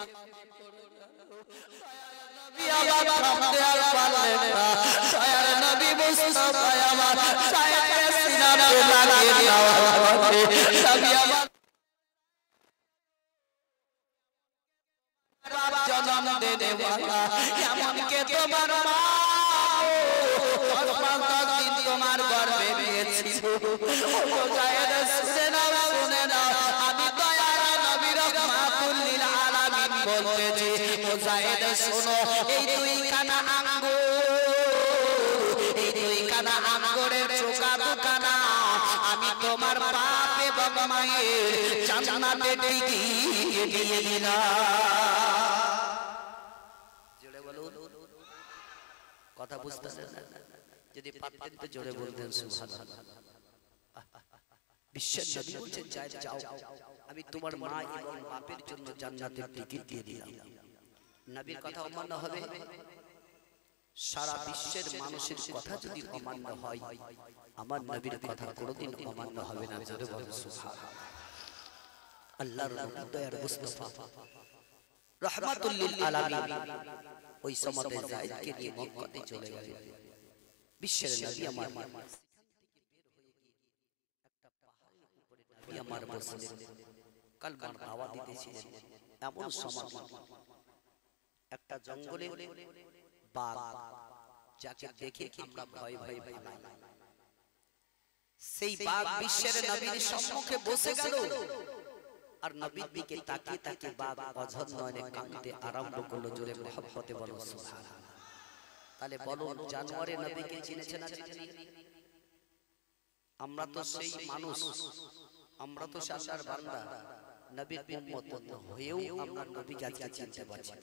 আবার থামতে আর পারলেন না দয়ার নবী মুস্তাফা আমার জায়েদকে সিনাতে লাগিয়ে দেওয়ার পরে নবী আমার জন্ম দেনে वाला এমন কে তোমার মা দিন তোমার গর্ভে দিয়েছিল ও জায়েদ শুনে নাও আমি দয়ার নবী রাহমাতুল লিল আলামিন বলতেছি ও জায়েদ শোনো এই দুইখানা আঙ্গুরের চোখা দুখানা আমি তোমার বাপ এবং মায়ের জান্নাতে টিকিয়ে দিয়ে দিলাম কথা বুঝতেছেন যদি পারতেন তো জোরে বলতেন সুবহানাল্লাহ বিশ্বের নবী বলছেন যাও আমি তোমার মা এবং বাপের জন্য জান্নাতের টিকিট দিয়ে দিলাম নবীর কথা অমান্য হবে সারা বিশ্বের মানুষের কথা যদি অমান্য হয় আমার নবীর কথা কোনোদিন অমান্য হবে না জোরে বলুন সুবহানাল্লাহ আল্লাহর নবী দয়ার মুস্তাফা রাহমাতুল লিল আলামিন ওই সমাতে জায়েদকে নিয়ে মক্কাতে চলে গেলেন বিশ্বের নবী আমার নবী আমার বসলেন কালমার দাওয়াত দিতেছিলেন এমন সময় একটা জঙ্গলে বাঘ যাকে দেখে আমরা ভয় ভয় পালাই সেই বাঘ বিশ্বের নবীর সম্মুখে বসে গেল আর নবীর দিকে তাকিয়ে তাকিয়ে বাঘ অঝর নয়নে কাঁদতে আরম্ভ করলো জোরে মহব্বতে বলো সুবহানাল্লাহ তাহলে বলুন জানোয়ারে নবীকে চিনেছেন না আমরা তো সেই মানুষ আমরা তো আল্লাহর বান্দা নবীর উম্মত হয়েও আমরা নবীকে আজকে চিনতে পারছি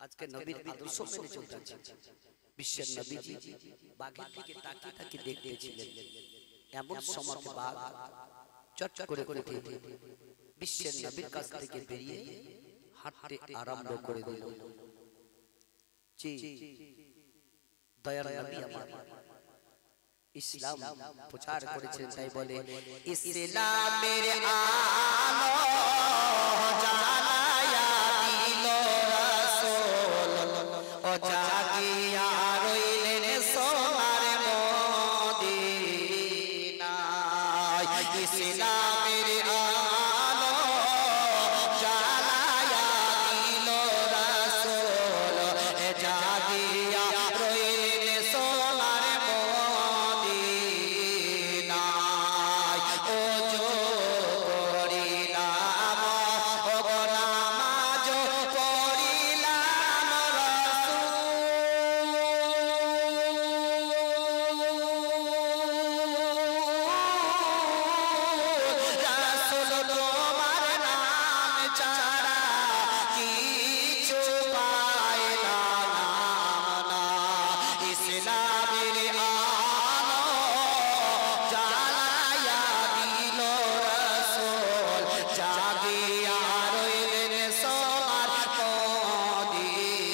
আজকে নবীর আদর্শ মেনে চলতেছি বিশ্বের নবীজি বাঘের দিকে তাকিয়ে তাকিয়ে দেখতেছিলেন এমন সময় বাঘ চট করে উঠে বিশ্বের নবীর কাছ থেকে বেরিয়ে হাঁটতে আরম্ভ করে দিল জি দয়ার নবী আমার ইসলাম প্রচার করেছেন তাই বলে ইসলামের আলো জ্বালায়া দিল রাসূল ও জাগিয়া রইলেন সোনার মদিনায় ইসলামের আলো জ্বালায়া দিল রাসূল জাগিয়া রইলেন সোনার মদিনায় ও জো করিলাম ও নামাজ পড়িলাম রাসূল তোমার নাম ছাড়া কিছু পাইলাম না ইসলামের আলো জ্বালায়া দিল রাসূল জাগিয়া রইলেন সোনার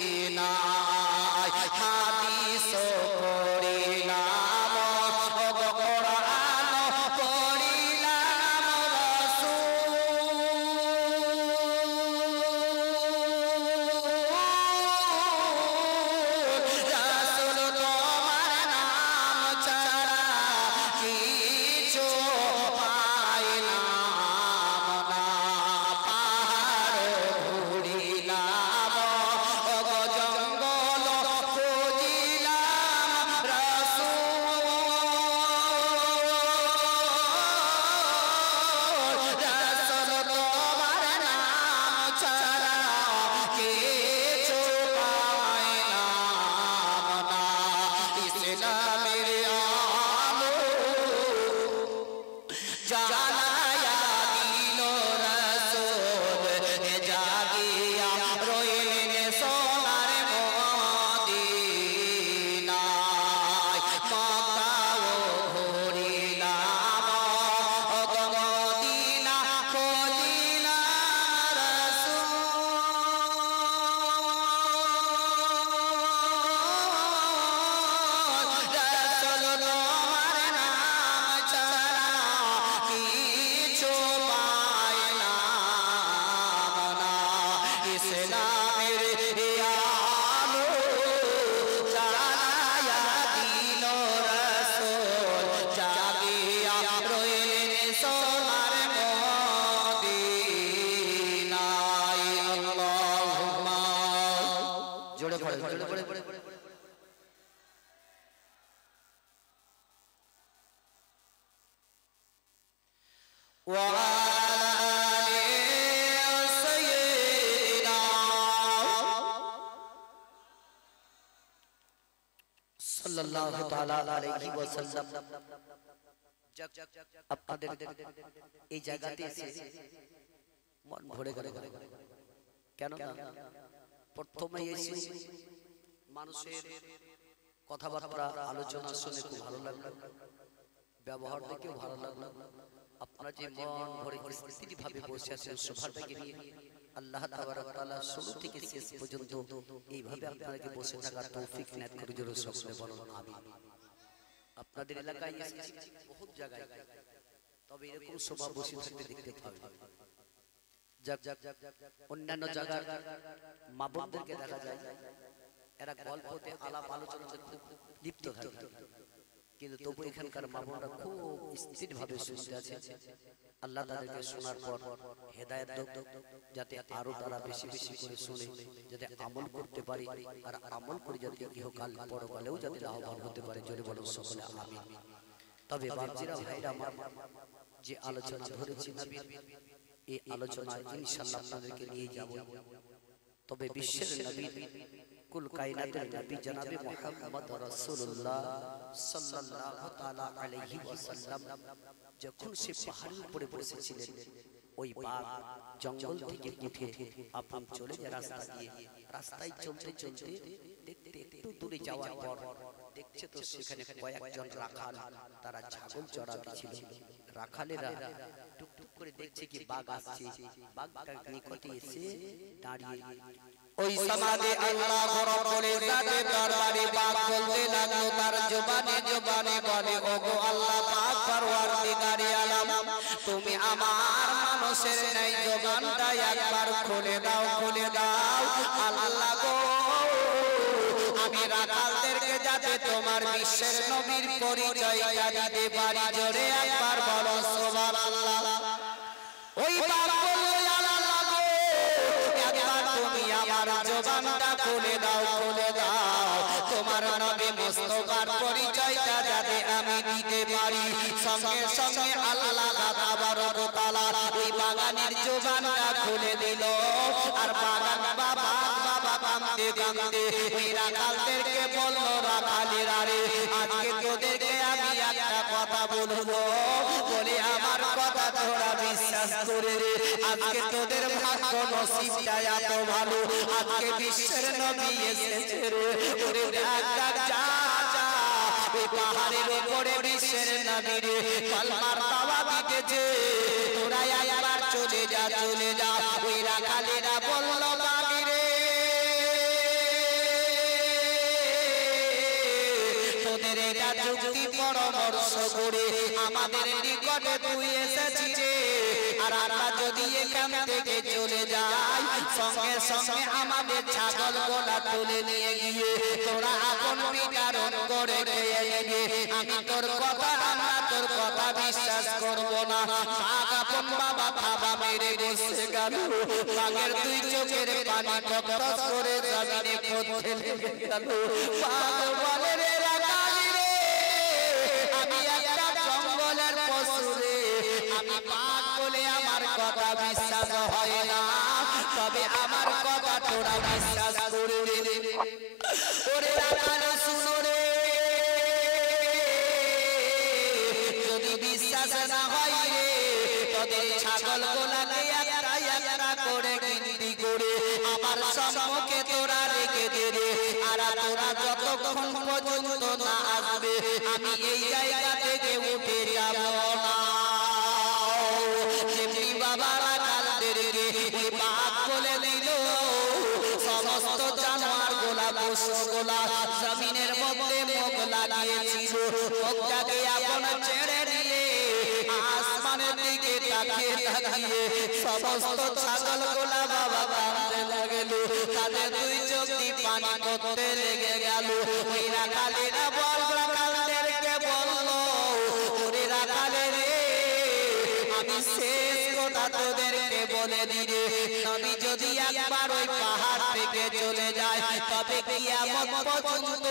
মদিনায় হাদিস পড়িলাম ও কোরআন পড়িলাম রাসূল তোমার নাম ছাড়া কিছু পাইলাম না পাহাড় ঘুরিলাম ও জঙ্গল খুঁজিলাম রাসূল তোমার নাম ছাড়া কিছু পাইলাম না ইসলামের আলো জ্বালায়া দিল রাসূল জাগিয়া রইলেন সোনার মদিনায় মক্কা ও ঘুরিলাম ও সাল্লাল্লাহু তাআলা আলাইহি ওয়াসাল্লাম আপনাদের এই জায়গাতে এসে মন ভরে গেল। কেন না প্রথমে এসে মানুষের কথাবার্তা আলোচনা শুনে খুব ভালো লাগলো, ব্যবহার দেখেও ভালো লাগলো। আপনারা যে মন ভরে স্থিরভাবে বসে আছেন সোফাটাকে নিয়ে, আল্লাহ তাবারক তাআলা শুরু থেকে শেষ পর্যন্ত এইভাবে আপনাদেরকে বসে থাকার তৌফিক নাত করে জোরে সকলে বলুন আমিন। আপনাদের এলাকায় এসেছি বহুত জায়গায়, তবে এরকম শোভা বসে থাকতে দেখতে পাবেন। অন্যান্য জায়গার মা বোনদেরকে দেখা যায় এরা গল্পতে আলাপ আলোচনাতে খুব লিপ্ত থাকে, কিন্তু তবু এখানকার মা বোনরা খুব স্থিরভাবে শুনতে আছে। আল্লাহ তাদেরকে শোনার পর হেদায়েত দাও, যাতে আরো তারা বেশি বেশি করে শুনে, যাতে আমল করতে পারে, আর আমল করে যাতে ইহকাল পরকালেও যাতে লাভবান হতে পারে। জোরে বলুন সকলে আমিন। তবে বাপজিরা ভাইরা আমার, যে আলোচনা ধরেছি নবীর, এই আলোচনা ইনশাআল্লাহ আপনাদেরকে নিয়ে যাব। তবে বিশ্বের নবী, কুল কায়নাতের নবী জনাবে মুহাম্মদ রাসূলুল্লাহ সাল্লাল্লাহু তাআলা আলাইহি ওয়াসাল্লাম যখন সে পাহাড়ের উপরে বসেছিলেন, ওই বাঘ জঙ্গল থেকে উঠে আপন চলে যায় রাস্তা দিয়ে। রাস্তায় চলতে চলতে দেখতে একটু দূরে যাওয়ার পর দেখছে তো সেখানে কয়েকজন রাখাল তারা ছাগল চড়াচ্ছিল। রাখালেরা টুকটুক করে দেখছে কি বাঘ আসছে, বাঘটার নিকটে এসে দাঁড়িয়ে ওই সমাদে আল্লাহ রাব্বুল ইজ্জাতের দরবারে বাঘ বলতে লাগলো তার জবানে জবানে বলে, ওগো আল্লাহ পাক পরওয়ারদিগারে আলম, তুমি আমার মানুষের নেই জবানটা একবার খুলে দাও, খুলে দাও আল্লাহ গো, আমি রাখালদেরকে যাতে তোমার বিশ্বের নবীর পরিচয়টা দিতে পারি। জোরে একবার বলো সুবহানাল্লাহ। ওই বাঘ বলল, আল্লাহ গো, একবার তুমি আমার জবানটা খুলে দাও, খুলে দাও, তোমার নবী মুস্তাফার পরিচয়টা যাতে আমি দিতে পারি। সঙ্গে সঙ্গে আল্লাহ তাবারক তাআলা ওই বাগানের জবানটা খুলে দিল। আর বাগান বাবা বাবা কাঁদতে কাঁদতে ওই রাখালদেরকে বলল, রাখালেরা রে, আজকে তোদেরকে আমি একটা কথা বলবো, বলে আমার কথা তোরা বিশ্বাস করে রে। আজকে তোদের ভাগ্য নসিবটা এত ভালো, আজকে বিশ্বের নবী এসেছে রে। ওরে ডাক ডাক যা যা, ওই পাহাড়ের উপরে বিশ্বের নবী রে কালমার দাওয়া দিতেছে, তোরা একবার চলে যা, চলে যা। ওই রাখালেরা বলল, বাঘ রে, তোদের এটা যুক্তি পরামর্শ করে আমাদের নিকটে তুই এসেছিস রে, আর আমরা যদি এখান থেকে চলে যাই, সঙ্গে সঙ্গে আমাদের ছাগল গোলা তুলে নিয়ে গিয়ে তোরা আপন বিতরণ করে খেয়ে নেবে। আমি তোর কথা, আমরা তোর কথা বিশ্বাস করব না। বাঘ আপন বাবা থাবা মেরে বসে গেল, বাঘের দুই চোখের পানি টপটপ করে জমিনে পড়তে লেগে গেল। বাঘ বলে, রে রাখালি রে, আমি একটা জঙ্গলের পশু রে, আমি বাঘ বলে আমার কথা বিশ্বাস হয় না, তবে আমার কথা তোরা বিশ্বাস করে রে। ওরে রাখালে শুনো রে, যদি বিশ্বাস না হয় রে, তোদের ছাগল গোলাকে একটা একটা করে গিনতি করে আমার সম্মুখে তোরা রেখে দে রে। আর তোরা যতক্ষণ পর্যন্ত না আসবে, আমি এই জায়গা থেকে উঠে যাব না। যেমনি বাবা রাখালদেরকে ওই বাঘ বলে দিল, সমস্ত জানোয়ার গোলা পশু গোলা জমিনের মধ্যে মুখ লাগিয়েছিল, মুখটাকে আপন ছেড়ে দিলে আসমানের দিকে তাকিয়ে তাকিয়ে সমস্ত ছাগল গোলা বাবা কাঁদতে লাগল, তাদের দুই চোখ দিয়ে পানি পড়তে লেগে গেল। ওই রাখালেরা বল রাখালদেরকে বলল, ওরে রাখালে রে, আমি শেষ কথা তোদেরকে বলে দিই রে, নবী যদি একবার ওই পাহাড় থেকে চলে যায়, তবে কিয়ামত পর্যন্ত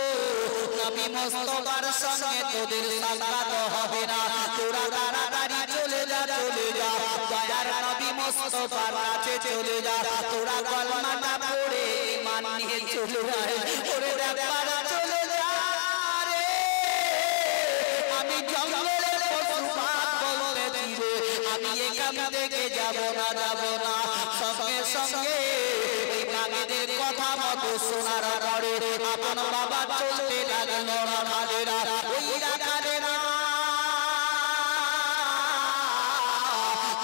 নবী মুস্তাফার সঙ্গে তোদের সাক্ষাৎ হবে না। তোরা তাড়াতাড়ি চলে যা, চলে যা, দয়ার নবী মুস্তাফার কাছে চলে যা, তোরা কলমাটা পড়ে ঈমান নিয়ে চলে যায়। ওরে একবার চলে যা রে। আমি এখান থেকে যাব না সঙ্গে সঙ্গে ওই মাগিদের কথা মতো শোনার পরে আপন বাবা চলতে লাগলো রাখালেরা ওই রাখালেরা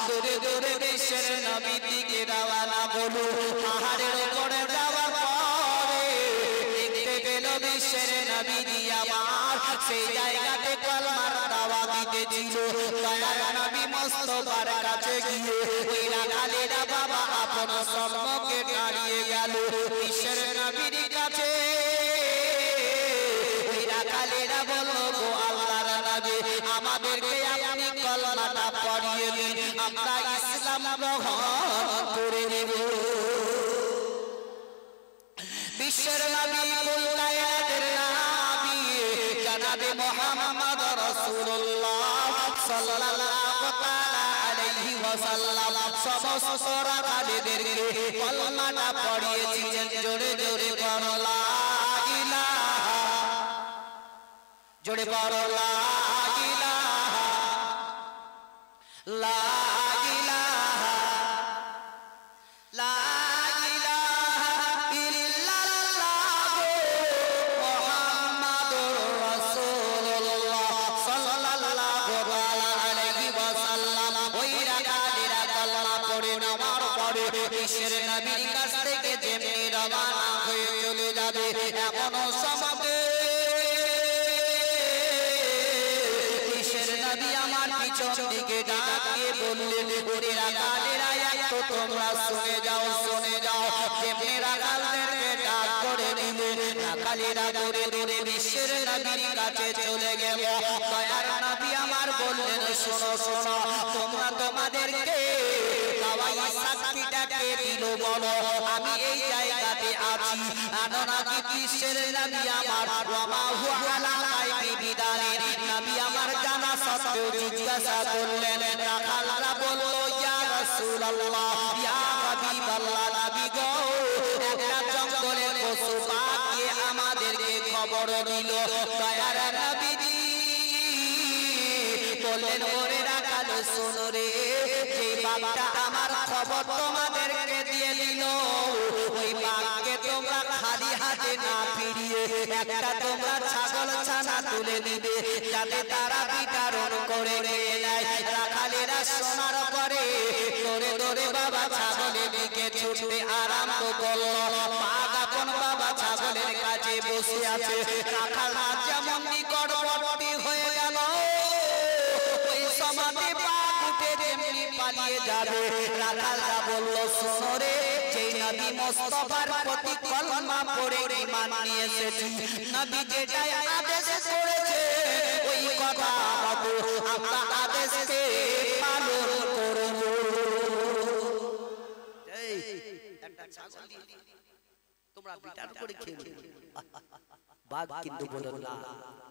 দূরে দূরে বিশ্বের নবীর দিকে রওনা হলো পাহাড়ের উপরে যাওয়ার পরে দেখতে পেল বিশ্বের নবী আমার সেই জায়গাতে কলমার দাওয়াত দিতেছিল দয়ার নবী মুস্তাফার কাছে গিয়ে ওই রাখালেরা বাবা আপন সম্মুখে দাঁড়িয়ে গেল বিশ্বের নবীর কাছে ওই রাখালেরা বলল গো আল্লাহর নবী আমাদেরকে আপনি কলমাটা পড়িয়ে দিন আমরা ইসলাম গ্রহণ করে নেব বিশ্বের নবী কুল কায়নাতের নবী জনাবে মুহাম্মদ রাসূলুল্লাহ সাল্লাল্লাহু তাআলা আলাইহি ওয়াসাল্লাম সমস্ত রাখালেদেরকে কলমাটা পড়িয়েছিলেন জোরে জোরে পড়ো লা ইলাহা জোরে পড়ো লা ইলাহা লা ইলাহা লা ইলাহা ইল্লাল্লাহ মুহাম্মাদুর রাসূলুল্লাহ সাল্লাল্লাহু আলাইহি ওয়াসাল্লাম ওই রাখালেরা কলমা পড়ে নেওয়ার পরে বিশ্বের নবীর কাছ থেকে যেমনি রওনা হয়ে চলে যাবে এমন সময় বিশ্বের নবী আমার পিছন দিকে ডাক দিয়ে বললেন ওরে রাখালেরা একটু তোমরা শুনে যাও যেমনি রাখালদেরকে ডাক করে দিলেন রাখালেরা দূরে দূরে বিশ্বের নবীর কাছে চলে গেল দয়ার নবী আমার বললেন শোনো শোনো তোমরা তোমাদেরকে দাওয়াই সাক্ষীটাকে দিল বলো আমি এই জায়গাতে আছি আনো নাকি বিশ্বের নবী আমার ওয়ামা হুয়া আলা গায়বি বিদানিন নবী আমার জানা সত্ত্বেও জিজ্ঞাসা করলেন রাখালরা বলল ইয়া রাসূলুল্লাহ ইয়া হাবিবাল্লাহ নবী গো একটা জঙ্গলের পশু পাখি আমাদেরকে খবর দিল দয়ার নবীজি বললেন ওরে রাখাল শোনো রে যে বাঘটা আমার খবর তোমাদেরকে দিয়ে দিল ওই বাঘকে তোমরা খালি হাতে না ফিরিয়ে একটা তোমরা ছাগল ছানা তুলে দিবে যাতে তারা বিতরণ করে নিয়ে নেয় রাখালেরা শোনার পরে দৌড়ে দৌড়ে বাবা ছাগলের দিকে ছুটতে আরম্ভ করলো বাঘ আপন বাবা ছাগলের কাছে বসে আছে রাখালরা যেমন নিকটবর্তী হয়ে গেল ওই সমাধি বাঘ উঠে যেমনি পালিয়ে যাবে রাখালরা বলল শোনো রে যেই নবী মুস্তাফার প্রতি কলমা পড়ে ঈমান নিয়ে এসেছি নবী যেটা আদেশ করেছে ওই কথা মতো আমরা আদেশকে পালন করব এই একটা ছাগল তোমরা বিটার করে খেয়ে বাঘ কিন্তু বলল না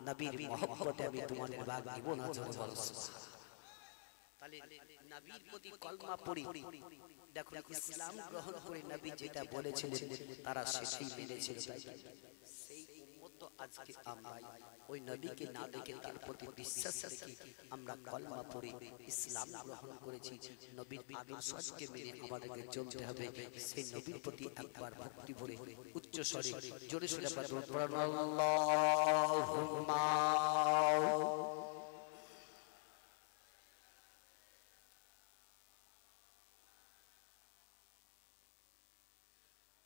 নবীর মহব্বতে আমি তোমাদের বাঘ দিব না জোরে বলো তাহলে নবীর প্রতি কলমা পড়ি দেখো ইসলাম গ্রহণ করে নবী যেটা বলেছিলেন তারা সেটাই মেনেছিল তাই সেই উম্মত তো আজকে আমরা ওই নবীকে না দেখে তার প্রতি বিশ্বাস রেখে আমরা কলমা পড়ে ইসলাম গ্রহণ করেছি নবীর আদর্শকে মেনে আমাদেরকে চলতে হবে সেই নবীর প্রতি একবার ভক্তি ভরে উচ্চ স্বরে জোরে সোরে পড়ুন আল্লাহুম্মা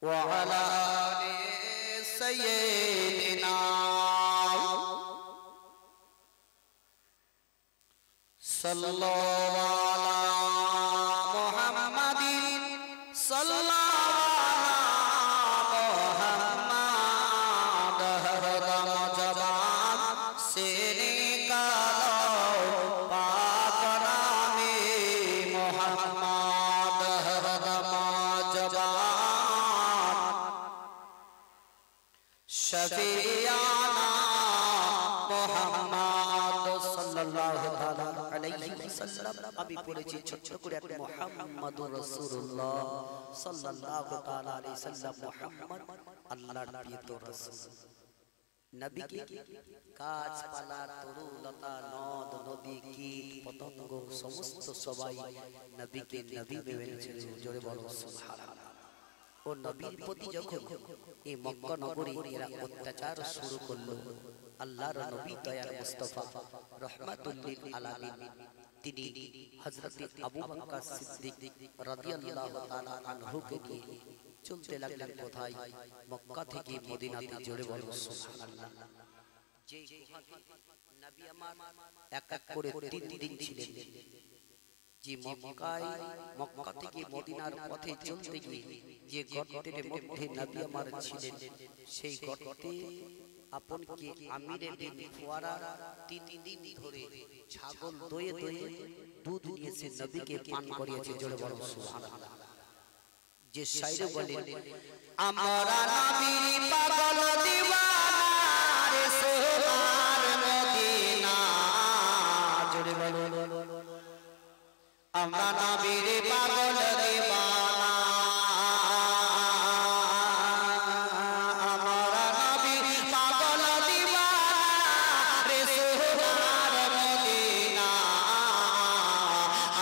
وعلى آل سيدنا صلى الله على محمد صلى الله محمد हरदम जबान से निकालो पाक नामे मोहम्मद हरदम जबान शफियाना मोहम्मद सल्लल्लाहु अलैहि वसल्लम আমি পড়েছি ছোট করে এক মুহাম্মাদুর রাসূলুল্লাহ সাল্লাল্লাহু তাআলা আলাইহি সাল্লাম মুহাম্মদ আল্লাহর প্রিয় রাসূল নবীকে গাছপালা তরুলতা নদ নদী কীট পতঙ্গ সমস্ত সবাই নবীকে নবী ভেবে নিয়েছিল। জোরে বলো সুবহানাল্লাহ। ও নবীর প্রতি যখন এই মক্কা নগরী এরা অত্যাচার শুরু করলো, আল্লাহর নবী দয়ার মুস্তাফা রাহমাতুল লিল আলামিন তিনি হযরত আবু বকর সিদ্দিক রাদিয়াল্লাহু তাআলা আনহুকে নিয়ে চলতে লাগলেন কোথায়? মক্কা থেকে মদিনাতে। জোরে বলো সুবহানাল্লাহ। যে গুহাতে নবী আমার এক এক করে 3 দিন ছিলেন। যে মক্কা থেকে মদিনার পথে চলতে গিয়ে যে গর্তের মধ্যে নবী আমার ছিলেন, সেই গর্তে আপনকে আমিরে বিন ফুয়ারা 3 দিন ধরে ছাগল দয়ে দয়ে দুধ নিয়েছে, নবীকে পান করিয়েছে। জোরে বলো সুবহানাল্লাহ। যে শায়রে বলে আমরা নবীর পাগল দিওয়ানা রে সোনার মদিনা। জোরে বলো আমরা নবীর পাগল দিওয়ানা, আমরা নবীর পাগল দিওয়ানা রে সোনার মদিনা,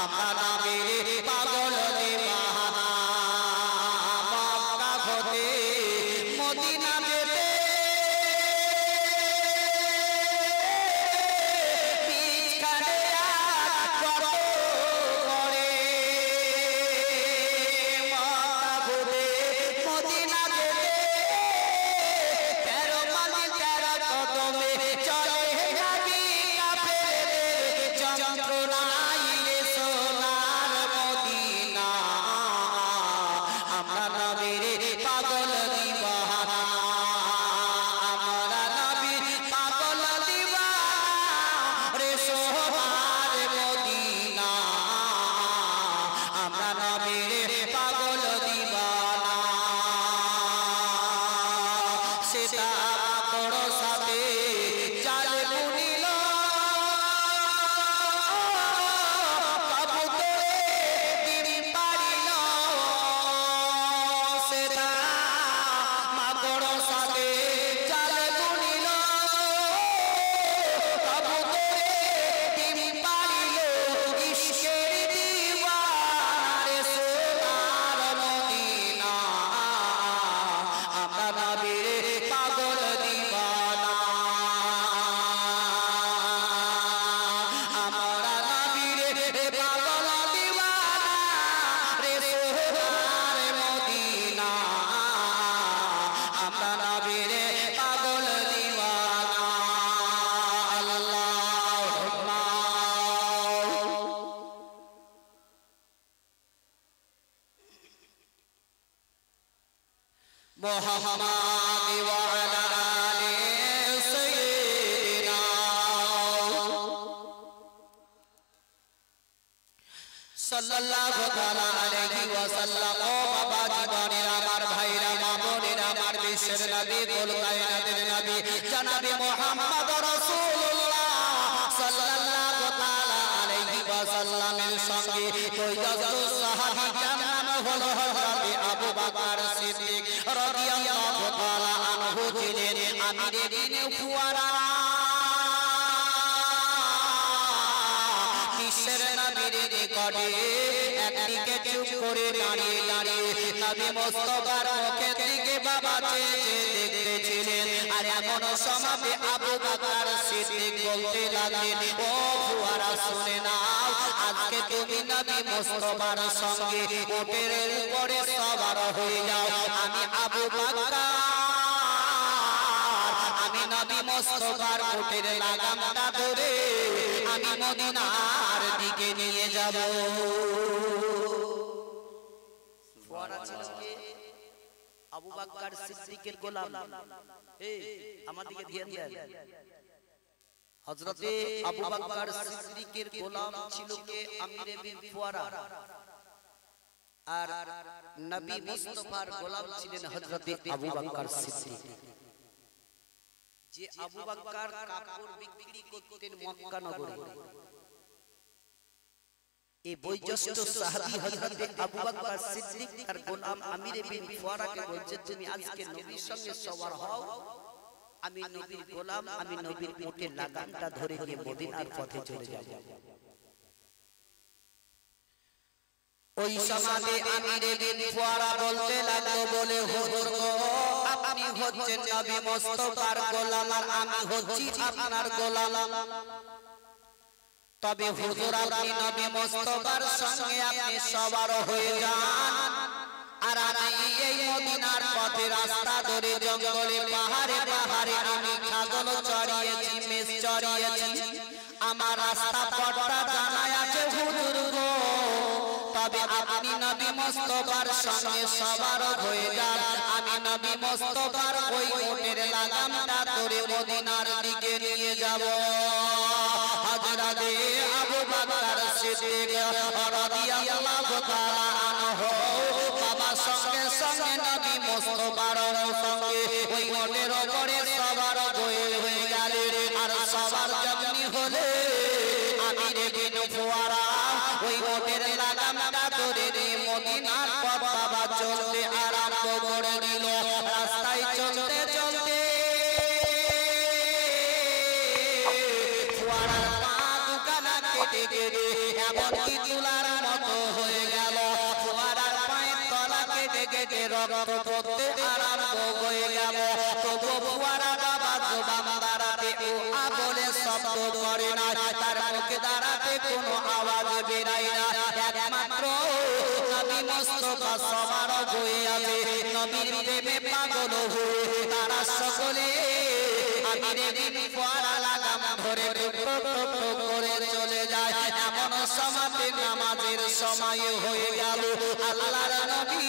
আমরা নবীর পাগল দিওয়ানা। মক্কা হতে মদিনা যেতে বিছখানে কত করে, মক্কা হতে মদিনা যেতে 13 মাইল 13 কদমে চলে নবী কাফেরদের যন্ত্রণায় রে সোনার মদিনা, আমরা নবীর পাগল দিওয়ানা, আমরা নবীর পাগল দিওয়ানা রে সোনার মদিনা, আমরা নবীর পাগল দিওয়ানা। সেটা বড় সাথে চাল বুনিল কবুতরে ডিম পাড়িল, সেটা বড় সাথে চাল বুনিল কবুতরে ডিম পাড়িল, ইশকের দিওয়ানা রে সোনার মদিনা, আমরা নবীর পাগল দিওয়ানা, আমরা নবীর পাগল দিওয়ানা রে সোনার মদিনা, আমরা নবীর পাগল দিওয়ানা। আল্লাহুম্মা মুহাম্মাদ ওয়া আলা আলি সাইয়্যিদিনা সাল্লাল্লাহু তাআলা আলাইহি ওয়াসাল্লাম। ও বাবা জীবনের আমার ভাইরা মা বোনেরা, আমার বিশ্বের নবী কুল কায়নাতের নবী জনাবে মুহাম্মদ রাসূলুল্লাহ সাল্লাল্লাহু তাআলা আলাইহি ওয়াসাল্লামের সঙ্গে কয়জন সাহাবী নাম হলো হযরত আবু বকর সিদ্দিক রাদিয়াল্লাহু তাআলা আনহু ছিলেন আমিরে বিন ফুয়ারা। বিশ্বের নবীর নিকটে একদিকে চুপ করে দাঁড়িয়ে দাঁড়িয়ে নবী মুস্তাফার মুখের দিকে বাবা চেয়ে দেখতেছিলেন। আর এমন সময় আবু বকর সিদ্দিক বলতে লাগলেন, ও ফুয়ারা শুনে নাও, আজকে তুমি নবী মুস্তাফার সঙ্গে উটের উপরে সওয়ার হয়ে যাও। আমি আবু বকর, আমি নবী মুস্তাফার উটের লাগামটা ধরে আমি মদিনার দিকে নিয়ে যাব। ফুয়ারা ছিল কে? আবু বকর সিদ্দিকের গোলাম। আমার দিকে ধ্যান দেন। হযরতে আবু বকর সিদ্দিকের গোলাম ছিল কে? আমিরে বিন ফুয়ারা। আর নবী মুস্তাফার গোলাম ছিলেন হযরতে আবু বকর সিদ্দিক। যে আবু বকর কাপড় বিক্রি করতেন মক্কা নগরে, এই বয়োজ্যেষ্ঠ সাহাবী হযরতে আবু বকর সিদ্দিক আর গোলাম আমিরে বিন ফুয়ারাকে বলছে, তুমি আজকে নবীর সঙ্গে সওয়ার হও, আমি নবীর গোলাম, আমি নবীর উটের লাগামটা ধরে গিয়ে মদিনার পথে চলে যাব। ওই সমাজে আমিরে বিন ফুয়ারা বলতে লাগলো, বলে হুজুর গো, আপনি হচ্ছেন নবী মুস্তাফার গোলাম আর আমি হচ্ছি আপনার গোলাম। তবে হুজুর আপনি নবী মুস্তাফার সঙ্গে আপনি সবার হয়ে যান, আর আমি এই মদিনার পথে রাস্তা ধরে জঙ্গলে পাহাড়ে পাহাড়ে আমি ছাগল চড়িয়েছি, মেষ চড়িয়েছি, আমার রাস্তা পথটা জানা আছে হুজুর গো। তবে আপনি নবী মুস্তাফার সঙ্গে সবার হয়ে যান, আমি নবী মুস্তাফার ওই ওটের লাগামটা ধরে মদিনার দিকে নিয়ে যাব। হযরত আবু বকর সিদ্দিক রাদিয়াল্লাহু তাআলা আনহু বাবার সঙ্গে সঙ্গে নবী মুস্তাফার সঙ্গে ওই ওটের উপরে সবার হয়ে গেলেন। আর সবার যেমনি হলে আমিরে বিন ফুয়ারা ওই ওটের লাগামটা ধরে মদিনার পথ বাবা চলতে আরম্ভ করে দিল। রাস্তায় চলতে চলতে ফুয়ারার পা দুখানা কেটে কেটে এমনকি তুলার মতো হয়ে গেল। ফুয়ারার পায়ের তলা কেটে কেটে রক্ত পড়তে আরম্ভ হয়ে গেল। তবু ফুয়ারা বাবা জবান দাঁড়াতে ও আ বলে শব্দ করে না, তার মুখে দাঁড়াতে কোনো আওয়াজ বেরায় না। একমাত্র নবী মুস্তাফা সবার হয়ে আছে, নবীর প্রেমে পাগল হয়ে তারা সকলে আমিরে বিন ফুয়ারা লাগাম ধরে করে চলে যায়। এমন সমাতে নামাজের সময় হয়ে গেল। আল্লাহর নবী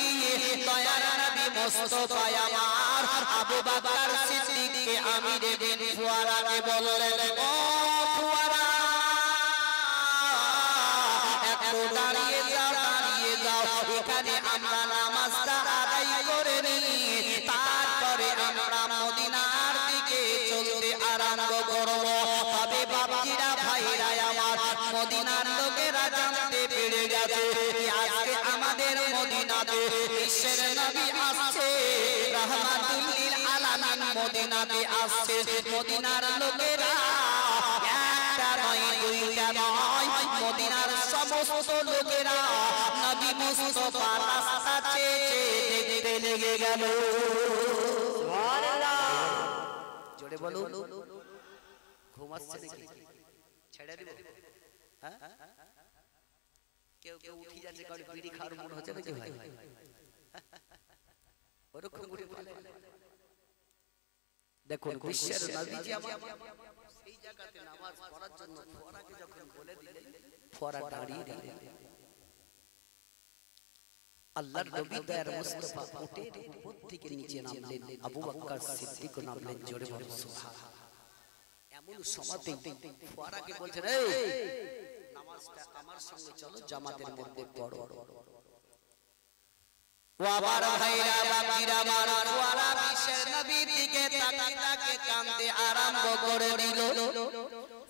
দয়ার নবী মুস্তাফা আমার আবু বকর সিদ্দিককে আমিরে বিন ফুয়ারাকে বললেন, ও ফুয়ারা একটু দাঁড়িয়ে যাও, দাঁড়িয়ে যাও, এখানে আমরা নামাজটা আদায় করে নিই, তারপরে আমরা মদিনার দিকে চলতে আরম্ভ করব। তবে বাবাজিরা ভাইরা আমার, মদিনার লোকেরা জানতে পেরে গেছে আজকে আমাদের মদিনাতে বিশ্বের নবী আসছে, রাহমাতুল লিল আলামিন মদিনাতে আসছে। মদিনার লোকেরা একটা নয় দুইটা নয়, মদিনার সমস্ত লোকেরা নবী মুস্তাফার রাস্তা চেয়ে চেয়ে দেখতে লেগে গেল। সুবহানাল্লাহ। জোরে বলুন, ঘুমাচ্ছে নাকি? ছেড়ে দিব? হ্যাঁ, কেউ কেউ উঠে যাচ্ছে, কারণ বিড়ি খাওয়ার মন হচ্ছে নাকি ভাই? ওরকম উঠে বলে দেখুন, বিশ্বের নবীজি আমার সেই জায়গাতে নামাজ পড়ার জন্য ফোয়ারাকে যখন বলে দিলেন, ফোয়ারা দাঁড়িয়ে দিলেন। আল্লাহর নবী দয়ার মুস্তাফা উটের উপর থেকে নিচে নামলেন, আবু বকর সিদ্দিক নামলেন। জোরে বলুন সুবহানাল্লাহ। এমন সময়তে ফোয়ারাকে বলছেন, এই নামাজটা আমার সঙ্গে চলো, জামাতের মধ্যে পড়ো। ও আমার ভাইরা বাপিরা আমার, ফোয়ারা বিশ্বের নবীর দিকে তাকিয়ে কাঁদতে আরম্ভ করে দিল।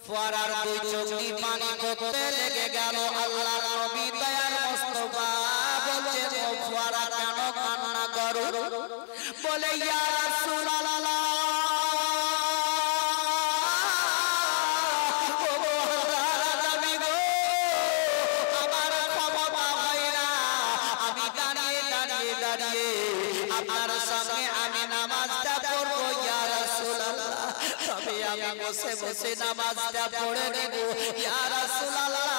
ফোয়ারার দুই চোখ দিয়ে পানি পড়তে লেগে গেল। আল্লাহর নবী দয়ার মুস্তাফা বলছেন, ও ফোয়ারা কেন কান্না করো? বলে, ইয়া রাসূলুল্লাহ, আপনার সঙ্গে আমি নামাজটা পড়বো ইয়া রাসূলুল্লাহ, তবে আমি বসে বসে নামাজটা পড়ে নেব ইয়া রাসূলুল্লাহ।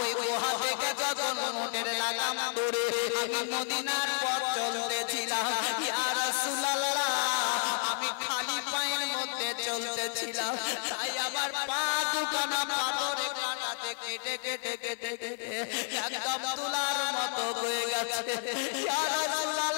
ওই গুহা থেকে যখন উটের লাগাম ধরে আমি মদিনার পথ চলতেছিলাম ইয়া রাসূলুল্লাহ, আমি খালি পায়ের মধ্যে চলতেছিলাম, তাই আমার পা দুখানা পাথরে কাঁটাতে কেটে কেটে কেটে কেটে একদম তুলার মতো হয়ে গেছে ইয়া রাসূলুল্লাহ।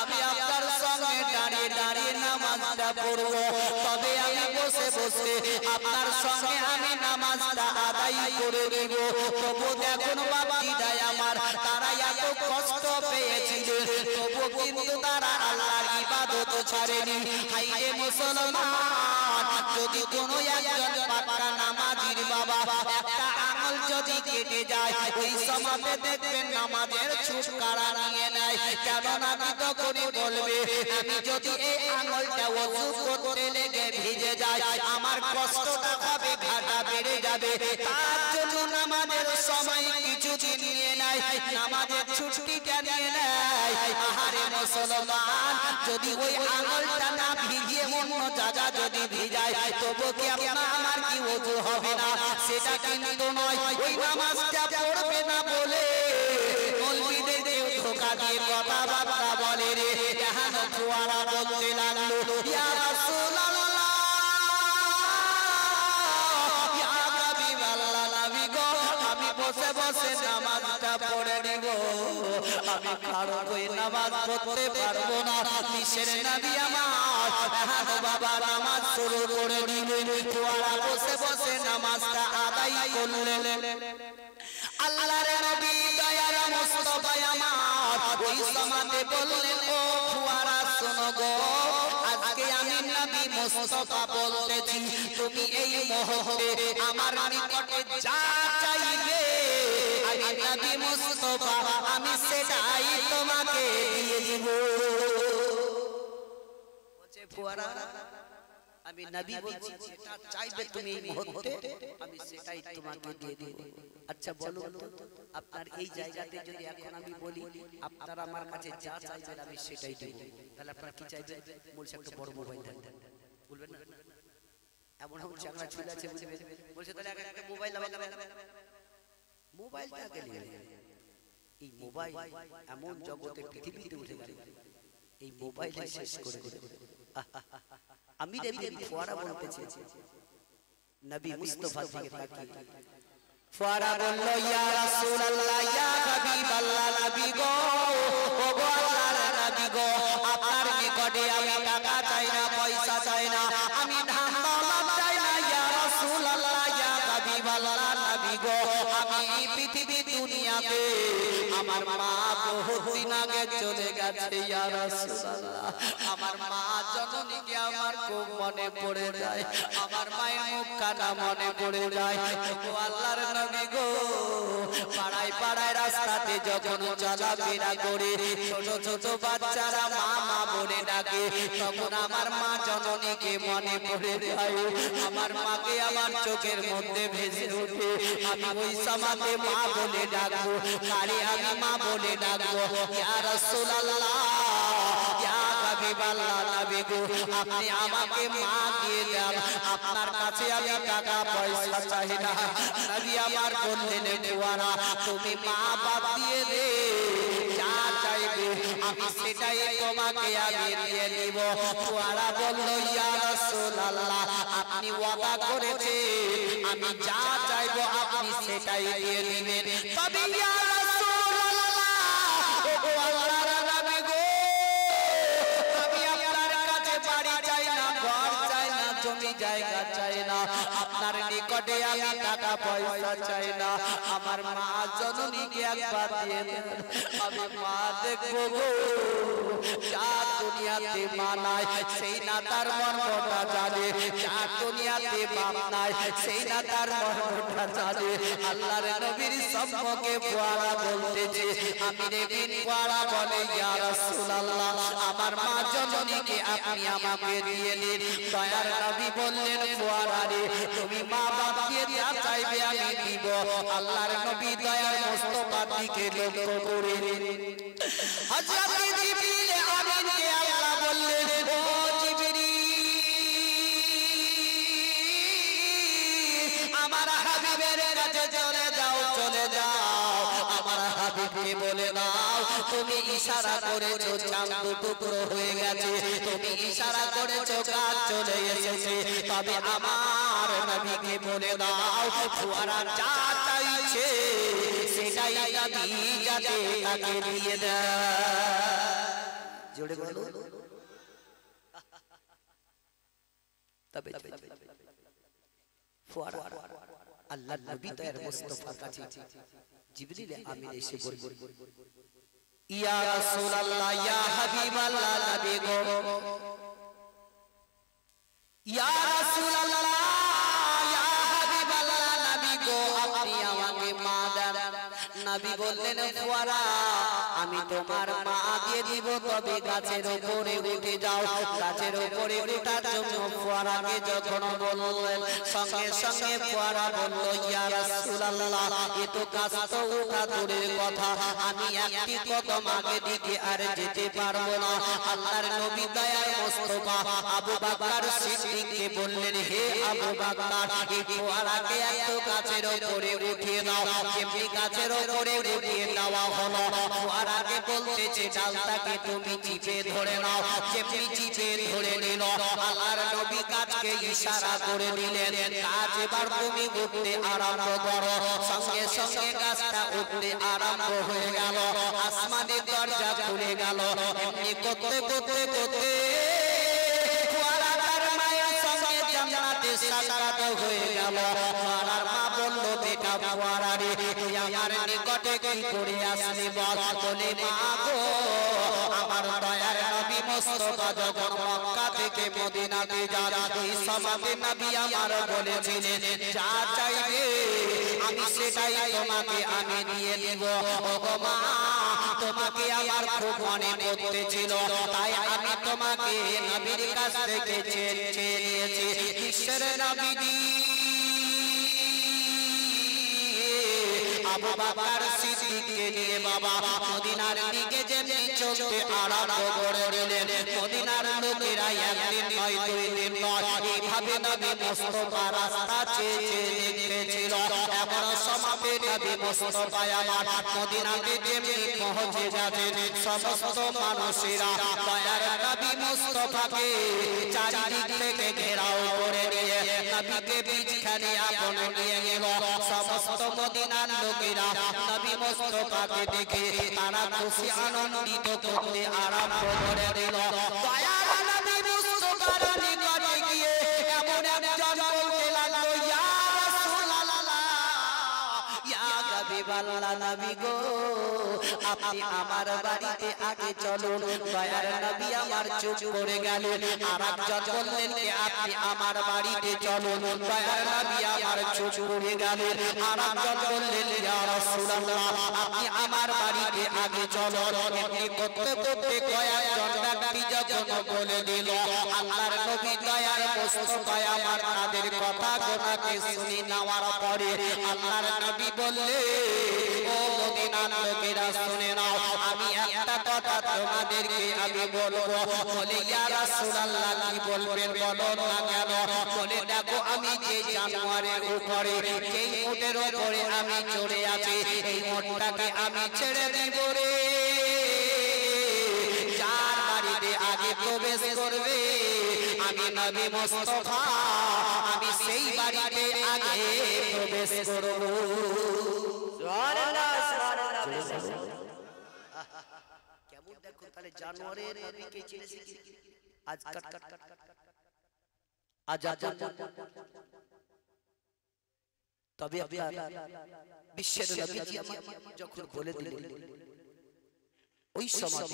আমি আপনার সঙ্গে দাঁড়িয়ে দাঁড়িয়ে নামাজটা পড়বো, তবে আমি বসে বসে আপনার সঙ্গে আমি নামাজটা আদায় করে দেব। তবু দেখুন বাবাজিরা আমার, তারা এত কষ্ট পেয়েছিলেন, তবু কিন্তু তারা আল্লাহর ইবাদত ছাড়েনি। হাইরে মুসলমান, যদি কোনো একজন পাক্কা নামাজির বাবা একটা আঙুল যদি কেটে যায়, ওই সময়তে দেখবেন নামাজের ছুটকারা নিয়ে নেয়। কেননা তখনই বলবে, আমি যদি এই আঙুলটা ওযু করতে লেগে ভিজে যায়, আমার কষ্টটা হবে, ঘাটা বেড়ে যাবে। তার জন্য নামাজের সময় কিছুদিন নিয়ে নেয়, নামাজের ছুটিটা নিয়ে নেয়। আহারে মুসলমান, যদি ওই আঙুলটা না ভিজিয়ে অন্য জায়গা যদি ভিজায়, তবু কি আমার কি ওযু হবে না? সেটা কিন্তু নয়। ওই নামাজটা পড়বে না বলে মৌলবীদের কেউ ধোঁকা দিয়ে কথাবার্তা বলে রে। এখন ফোয়ারা বলতে লাগলো, ইয়া রাসূলুল্লাহ, ইয়া হাবিবাল্লাহ, নবী গো, আমি বসে বসে নামাজটা পড়ে নিব, আমি খাড়ো হয়ে নামাজ পড়তে পারবো না। কিসের নবী আমার? এখন বাবা নামাজ শুরু করে দিলেন। ফোয়ারা বসে বসে নামাজটা আদায় করলেন। আল্লাহর নবী দয়ার মুস্তাফা আমার ওই সমাতে বললেন, ও ফুয়ারা শোনো গো, আজকে আমি নবী মুস্তাফা বলতেছি, তুমি এই মুহূর্তে আমার নিকটে যা চাইবে, আমি নবী মুস্তাফা আমি সেটাই তোমাকে দিয়ে দিব। বলছে ফুয়ারা, আমি নবী বলছি, যেটা চাইবে তুমি এই মুহূর্তে আমি সেটাই তোমাকে দিয়ে দেব। আচ্ছা বলুন তো, আপনার এই জায়গাতে যদি এখন আমি বলি আপনারা আমার কাছে যা চাইবেন আমি সেটাই দেব, তাহলে আপনারা কি চাইবেন? বলছে একটা বড় মোবাইল দেন, বলবেন না? এমন এমন চাংড়া ছুলে আছে বুঝবেন, বলছে তাহলে একটা মোবাইল আমাকে দেন। মোবাইলটাকে নিয়ে এই মোবাইল এমন জগতে পৃথিবীতে উঠে গেল, এই মোবাইল শেষ করে দেবে। আমি নবী ফোয়ারা বলতেছি, নবী মুস্তাফা দিকে তাকিয়ে ফোয়ারা বলল, ইয়া রাসূলুল্লাহ, ইয়া হাবিবাল্লাহ, নবী গো, ও গো আল্লাহর নবী গো, আপনার নিকটে আমি টাকা চাই না, পয়সা চাই না, আমি ধান দৌলত চাই না, ইয়া রাসূলুল্লাহ, ইয়া হাবিবাল্লাহ, নবী গো, আমি এই পৃথিবী দুনিয়াতে আমার মা বহুদিন আগে চলে গেছে, ইয়া রাসূলুল্লাহ, আমার মা জননীকে আমার খুব মনে পড়ে যায়, আমার মায়ের মুখখানা মনে পড়ে যায়। ও আল্লাহর নবী গো, পাড়ায় পাড়ায় রাস্তাতে যখন চলাফেরা করে ছোট ছোট বাচ্চারা মা মা বলে ডাকে, তখন আমার মা জননীকে মনে পড়ে যায়। আমার মাকে আমার চোখের মধ্যে ভেসে ওঠে, আমি ওই সমাতে মা বলে ডাকবো, আরে আমি মা বলে ডাকবো, ইয়া রাসূলুল্লাহ, ইয়া হাবিবাল্লাহ, নবী গো, আপনি আমাকে মা দিয়ে দেন, আপনার কাছে আমি টাকা পয়সা চাই না। নবী আমার বললেন, ফুয়ারা তুমি মা বাপ দিয়ে দে, যা চাইবে আমি সেটাই তোমাকে আমি দিয়ে দিব। ফুয়ারা বলল, ইয়া রাসূলুল্লাহ, আপনি ওয়াদা করেছেন আমি যা চাইবো আপনি সেটাই দিয়ে দিবেন। তবে ইয়া রাসূলুল্লাহ, ও আল্লাহর নবী গো, আমি আপনার কাছে বাড়ি চাই না, ঘর চাই না, জমি জায়গা চাই না, আপনার নিকটে আমি টাকা পয়সা চাই না, আমার মা জননীকে একবার দিয়ে দেন, আমি মা দেখবো গো। যা দুনিয়াতে মা নাই সেই না তার মর্মটা জানে, যা দুনিয়াতে বাপ নাই সেই না তার মর্মটা জানে। আল্লাহর নবীর সম্পর্কে ফুয়ারা বলতেছে, আমি নবীর ফুয়ারা বলে, ইয়া রাসূলুল্লাহ, আমার মা জননীকে আপনি আমাকে দিয়ে দিন। দয়ার নবী বললেন, ফুয়ারা রে, তুমি মা বাপ দিয়ে যা চাইবে আমি দিব। আল্লাহর নবী দয়ার মুস্তাফার দিকে লক্ষ্য করে হযরত জিবরিল আমিনকে আল্লাহ বললেন, ও জিবরিল, আমার হাবিবের কাছে চলে যাও, চলে যাও, আমার হাবিবকে বলে দাও তুমি ইশারা করেছো চাঁদ টুকরো হয়ে গেছে, তুমি ইশারা করেছো কাজ চলে এসেছে, তবে আমার নবীকে বলে দাও ফুয়ারা যা চাইছে সেটাই নবী যাতে তাকে দিয়ে দেয়। জোরে বলো। তবে ফুয়ারা আল্লাহর নবী তার মুস্তাফার কাছে জিবরিল আমিন এসে বললেন, ইয়া রাসূলুল্লাহ, ইয়া হাবিবাল্লাহ, নবী গো, ইয়া রাসূলুল্লাহ, ইয়া হাবিবাল্লাহ, নবী গো, আপনি আমাকে মা দেন, নবী বললেন ফোয়ারা আমি তোমার মা দিয়ে দিব, তবে গাছের উপরে উঠে যাও। গাছের উপরে ওঠার জন্য ফোয়ারাকে যখন বললেন, সঙ্গে সঙ্গে ফোয়ারা বলল ইয়া রাসূলুল্লাহ, এ তো গাছ তো ওঠা দূরের কথা, আমি একটি কদম আগে দিকে আর যেতে পারবো না। আল্লাহর নবী দয়ার মুস্তাফা আবু বকর সিদ্দিককে বললেন, হে আবু বকর, এই ফোয়ারাকে এত গাছের উপরে উঠিয়ে দাও। যেমনি গাছের উপরে উঠিয়ে দেওয়া হলো, ফোয়ারাকে বলতেছে ডালটাকে তুমি চিপে ধরে নাও। যেমনি চিপে ধরে নিল, আল্লাহর নবী গাছকে ইশারা করে দিলেন, গাছ এবার তুমি উঠতে আরম্ভ করো। সঙ্গে সঙ্গে গাছটা উঠতে আরম্ভ হয়ে গেল, আসমানের দরজা খুলে গেল। এমনি করতে করতে করতে ফোয়ারার মায়ের সঙ্গে জান্নাতে সাক্ষাৎ হয়ে গেল। ফোয়ারার মা বলল, বেটা ফোয়ারা রে, তুই আমার নিকটে কি করে আসলি বল। বলে মা গো, আমার দয়ার নবী মুস্তাফা যখন মক্কা থেকে মদিনাতে যান, ওই সমাজে নবী আমার বলেছিলেন, যা চাইবে আমি সেটাই তোমাকে আমি দিয়ে দেব। ওগো মা, তোমাকে আমার খুব মনে পড়তেছিল, তাই আমি তোমাকে নবীর কাছ থেকে চেয়ে নিয়েছি। বিশ্বের নবীজি আবু বকর সিদ্দিককে নিয়ে বাবা মদিনার দিকে যেমনি চলতে আরম্ভ করে দিলেন, মদিনার লোকেরা একদিন নয় দুই দিন নয় এইভাবে নবী মুস্তাফা রাস্তা চেয়ে চেয়ে দেখতেছিল। এমন সময় নবী মুস্তাফা আমার মদিনাতে যেমনি পৌঁছে যাবেন, সমস্ত মানুষেরা দয়ার নবী মুস্তাফাকে চারিদিক থেকে ঘেরাও করে নিয়ে নবীকে বিছখানে আপন নিয়ে গেল। সমস্ত মদিনার লোকেরা নবী মুস্তাফাকে দেখে তারা খুশি আনন্দিত করতে আরম্ভ করে দিল। দয়ার নবী মুস্তাফার নিকটে গিয়ে এমন একজন বলতে লাগলো, ইয়া রাসূলুল্লাহ, ইয়া হাবিবাল্লাহ, নবী গো, আপনি আমার বাড়িতে আগে চলুন। দয়ার নবী আমার চুপ করে গেলেন। আর একজন বললেন, আপনি আমার বাড়িতে চলুন। দয়ার নবী আমার চুপ করে গেলেন। আর একজন বললেন, ইয়া রাসূলুল্লাহ, আপনি আমার বাড়িতে আগে চলুন। এমনি করতে করতে কয়েকজন ব্যক্তি যখন বলে দিল, আল্লাহর নবী দয়ার মুস্তাফা আমার তাদের কথা গোনাকে শুনে নেওয়ার পরে আল্লাহর নবী বললেন, ও মদিনার লোকেরা শুনে নাও, আমি একটা কথা তোমাদেরকে আমি বলবো। বলে ইয়া রাসূলুল্লাহ, কি বলবেন বলুন না কেন। বলে দেখো, আমি যে জানোয়ারের উপরে, যেই উটের উপরে আমি চড়ে আছি, এই উটটাকে আমি ছেড়ে দিব রে। যার বাড়িতে আগে প্রবেশ করবে আমি নবী মুস্তাফা, আমি সেই বাড়িতে আগে প্রবেশ করব। সুবহানাল্লাহ, সুবহানাল্লাহ। কেমন দেখো তাহলে জানোয়ারের নবীকে চিনেছে কি? আজ কাট কাট কাট আজ তবে আপনার বিশ্বের নবীজি যখন বলে দিলেন, ওই সময়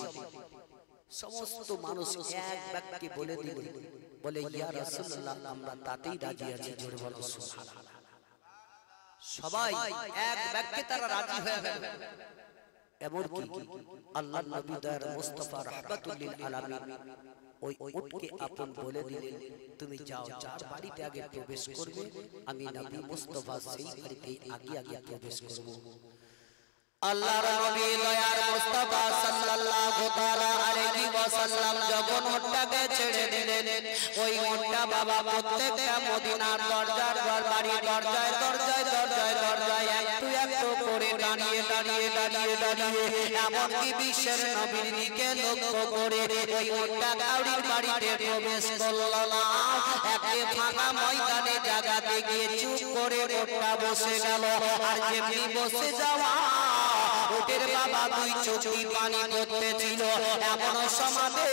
সমস্ত মানুষ এক বাক্যে বলে দিল, বলে ইয়া রাসূলুল্লাহ, আমরা তাতেই রাজি আছি। জোরে বলো সুবহানাল্লাহ। সবাই এক বাক্যে তারা রাজি হয়ে গেল। এমনকি আল্লাহর নবী দয়ার মুস্তাফা রাহমাতুল লিল আলামিন ওই উটকে আপন বলে দিলেন, তুমি যাও, যার বাড়িতে আগে প্রবেশ করবে আমি নবী মুস্তাফা সেই বাড়িতে আগে আগে প্রবেশ করব। আল্লাহর নবী দয়ার মুস্তাফা সাল্লাল্লাহু তাআলা আলাইহি ওয়াসাল্লাম যখন উটটাকে ছেড়ে দিলেন, ওই উটটা বাবা প্রত্যেকটা মদিনার দরজার বাড়ি দরজায় দরজায় দরজায় দরজায় একটু একটু করে দাঁড়িয়ে দাঁড়িয়ে দাঁড়িয়ে দাঁড়িয়ে এমনকি বিশ্বের নবীর দিকে লক্ষ্য করে ওই উটটা কাউরির বাড়িতে প্রবেশ করল না। একটি ফাঁকা ময়দানে জায়গাতে গিয়ে চুপ করে উটটা বসে গেল। আর যেমনি বসে যাওয়া উটের বাবা দুই চোখে পানি পড়তেছিল, এমন সমাজে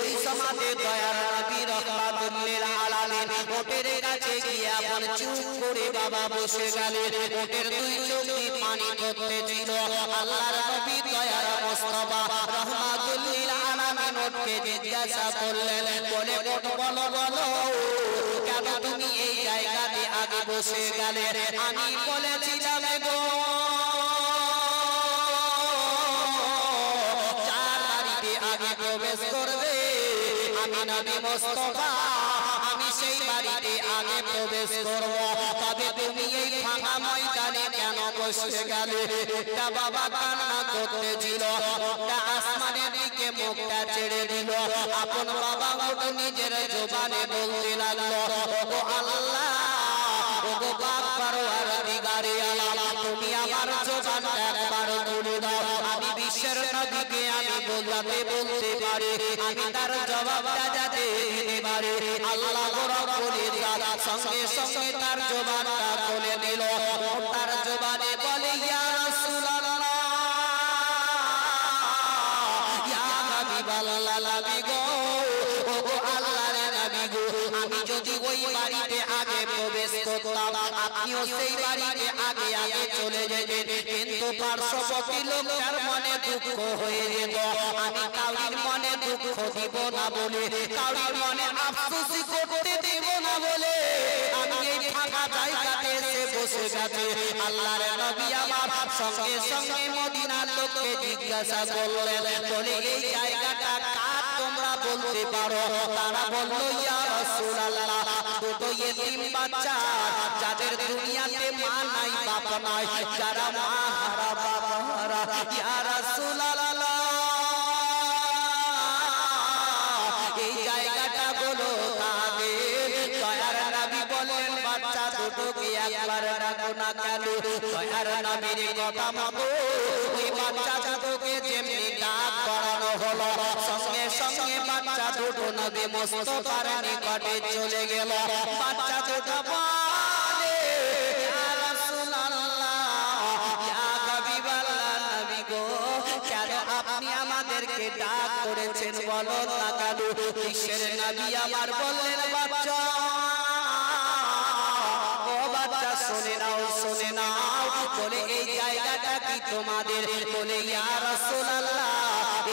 ওই সমাজে দয়ার নবী রাহমাতুল লিল আলামিন উটের কাছে গিয়ে আপন চুপ করে বাবা বসে গেলেন। উটের দুই চোখে পানি পড়তেছিল। আল্লাহর নবী দয়ার মুস্তাফা রাহমাতুল লিল আলামিন উটকে জিজ্ঞাসা করলেন, বলে উট বলো বলো, কেন তুমি এই জায়গাতে আগে বসে গেলে? আমি বলেছিলাম গো নবী মুস্তাফা আমি সেই বাড়িতে আগে প্রবেশ করব তবে তুমি এই ফাঁকা ময়দানে কেন বসে গেলে একটা বাবা কান্না করতেছিল একটা আসমানের দিকে মুখটা ছেড়ে দিল আপন বাবা ওটা নিজের জবানে বলতে লাগলো ও আল্লাহ ও গো পাক পরওয়ারদিগারে আলাম তুমি আমার জবানটা একবার খুলে দাও আমি বিশ্বের নবীকে আমি বলতে পারি আমি তার জবাবটা যাতে দিতে পারি আল্লাহ রাব্বুল ইজ্জত সঙ্গে সঙ্গে তার জবানটা খুলে দিল তার জবানে বলে ইয়া রাসূলুল্লাহ ইয়া হাবিবাল্লাহ নবী গো ও গো আল্লাহর নবী গো আমি যদি ওই বাড়িতে আগে প্রবেশ করতাম আপনিও সেই বাড়িতে আগে আগে চলে যেতেন কিন্তু পার্শ্ববর্তী লোকটার মনে দুঃখ হয়ে যেত আমি কাউরির মনে দুঃখ দিব না বলে কাউরির মনে আফসোস করতে দিব না বলে আমি এই ফাঁকা জায়গাতে এসে বসে গেছে আল্লাহর নবী আমার সঙ্গে সঙ্গে মদিনার লোককে জিজ্ঞাসা করলেন বলে এই জায়গাটা কার তোমরা বলতে পারো তারা বলল ইয়া রাসূলুল্লাহ দুটো ইতিম বাচ্চা যাদের দুনিয়াতে মা নাই বাপ নাই যারা মা হারা বাপ হারা ইয়া রাসূলুল্লাহ এই জায়গাটা বলো তাদের দয়ার নবী বলেন বাচ্চা দুটোকে একবার ডাকো না কেন দয়ার নবীর কথা মতো ওই বাচ্চা দুটোকে যেমনি ডাক করানো হলো সঙ্গে সঙ্গে বাচ্চা দুটো নবী মুস্তাফার নিকটে চলে গেল বাচ্চা দুটো বলে ইয়া রাসূলুল্লাহ ইয়া হাবিবাল্লাহ নবী গো কেন আপনি আমাদেরকে ডাক করেছেন বলো না কেন বিশ্বের নবী আমার বললেন বাচ্চা ও বাচ্চা শুনে নাও বলে এই জায়গাটা কি তোমাদের বলে ইয়া রাসূলুল্লাহ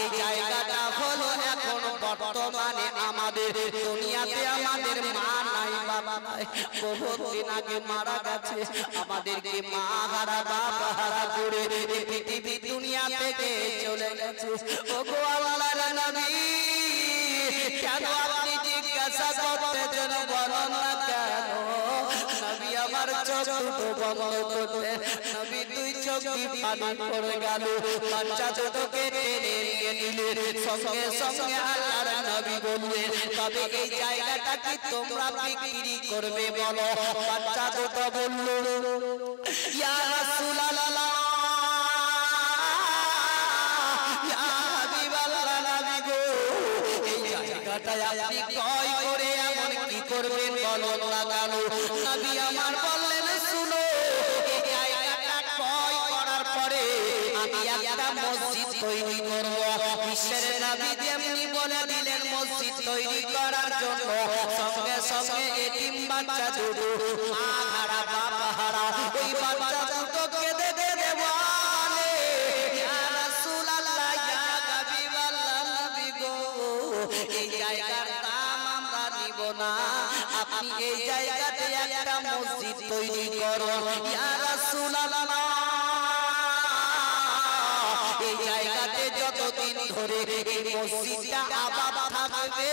এই জায়গাটা হলো এখন বর্তমানে আমাদের দুনিয়াতে আমাদের মা নাই বাবা নাই বহুত দিন আগে মারা গেছে আমাদেরকে মা হারা বাপ হারা করে এই পৃথিবী দুনিয়া থেকে চলে গেছে ও গো আল্লাহর নবী কেন আপনি জিজ্ঞাসা করতেছেন বলো না কেন নবী আমার চোখ দুটো বন্ধ করলেন নবী দুই চোখই পানি পড়ে গেল বাচ্চা দুটোকে টেনে নিয়ে নিলেন সঙ্গে সঙ্গে আল্লাহর নবী বললেন তবে এই জায়গাটা কি তোমরা বিক্রি করবে বলো বাচ্চা দুটো বলল ইয়া রাসূলুল্লাহ ইয়া হাবিবাল্লাহ নবী গো এই জায়গাটা আপনি ক্রয় করে এমন কি করবেন বলো না কেন নবী আমার বললেন শুনো এই জায়গাটা ক্রয় করার পরে আমি একটা মসজিদ তৈরি করব বিশ্বের নবী যেমনি বলে দিলেন মসজিদ তৈরি করার জন্য সঙ্গে সঙ্গে এতিম বাচ্চা দুটো মা হারা বাপ হারা ওই বাচ্চা দুটোকে দে বলে ইয়া রাসূলুল্লাহ ইয়া হাবিবাল্লাহ নবী গো এই জায়গার দাম আমরা নিব না আপনি এই জায়গাতে একটা মসজিদ তৈরি করুন ইয়া রাসূলুল্লাহ এই জায়গাতে যতদিন ধরে এই মসজিদটা আবাদ থাকবে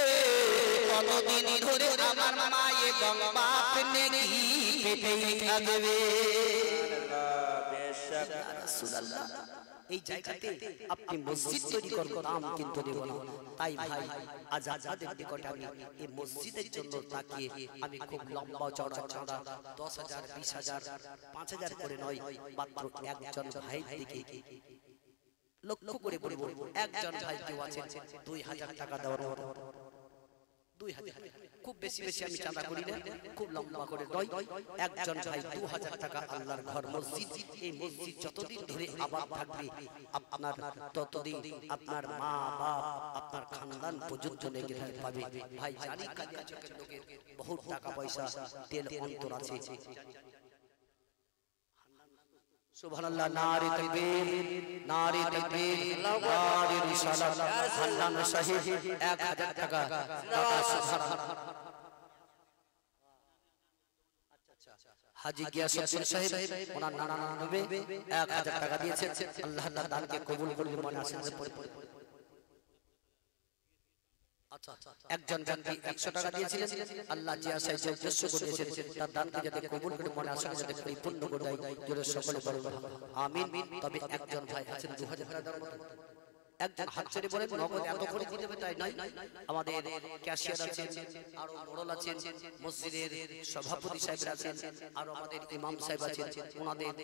ততদিন ধরে আমার মা এবং বাপ নেকি পেটেই থাকবে ইয়া রাসূলুল্লাহ এই জায়গাতে আপনি মসজিদ তৈরি করুন দাম কিন্তু দেব না তাই ভাই আজ আপনাদের নিকটে আমি এই মসজিদের জন্য তাকিয়ে আমি খুব লম্বা চওড়া 10,000 20,000 5,000 করে নয় মাত্র একজন ভাই দিকে লক্ষ্য করে বলবো একজন ভাই কেউ আছেন 2,000 টাকা দেওয়ার মতো 2,000 খুব বেশি বেশি আমি চাঁদা করি না খুব লম্বা করে নয় একজন ভাই 2,000 টাকা আল্লাহর ঘর মসজিদ এই মসজিদ যতদিন ধরে আবাদ থাকবে আপনার ততদিন আপনার মা বাপ আপনার খানদান পর্যন্ত লেগে পাবে ভাই জানি কালিয়া চকের লোকের বহুত টাকা পয়সা তেল অন্তর আছে সুবহানাল্লাহ নারে তাকবীর নারে রিসালাত আল্লাহর শহীদ 1000 টাকা দাতা সুবহানাল্লাহ হাজী গিয়াসউদ্দিন সাহেব ওনার নানা নামে 1000 টাকা দিয়েছেন আল্লাহ তাআলা দানকে কবুল করুন মনে আশীর্বাদ পড়ে আচ্ছা, একজন ব্যক্তি 100 টাকা দিয়েছিলেন, আল্লাহ যে আশায় যে উদ্দেশ্য করেছেন তার দানকে যাতে কবুল করে মনে আশা যাতে পরিপূর্ণ করে দেয়, জোরে সকলে বলুন আমিন। তবে একজন ভাই আছেন 2000 টাকা দেওয়ার মতো, একজন হাত ছেড়ে বলেন নগদ এত করে দিতে হবে তাই নয়, আমাদের ক্যাশিয়ার আছেন, আরো মোড়ল আছেন, মসজিদের সভাপতি সাহেব আছেন, আর আমাদের ইমাম সাহেব আছেন, ওনাদের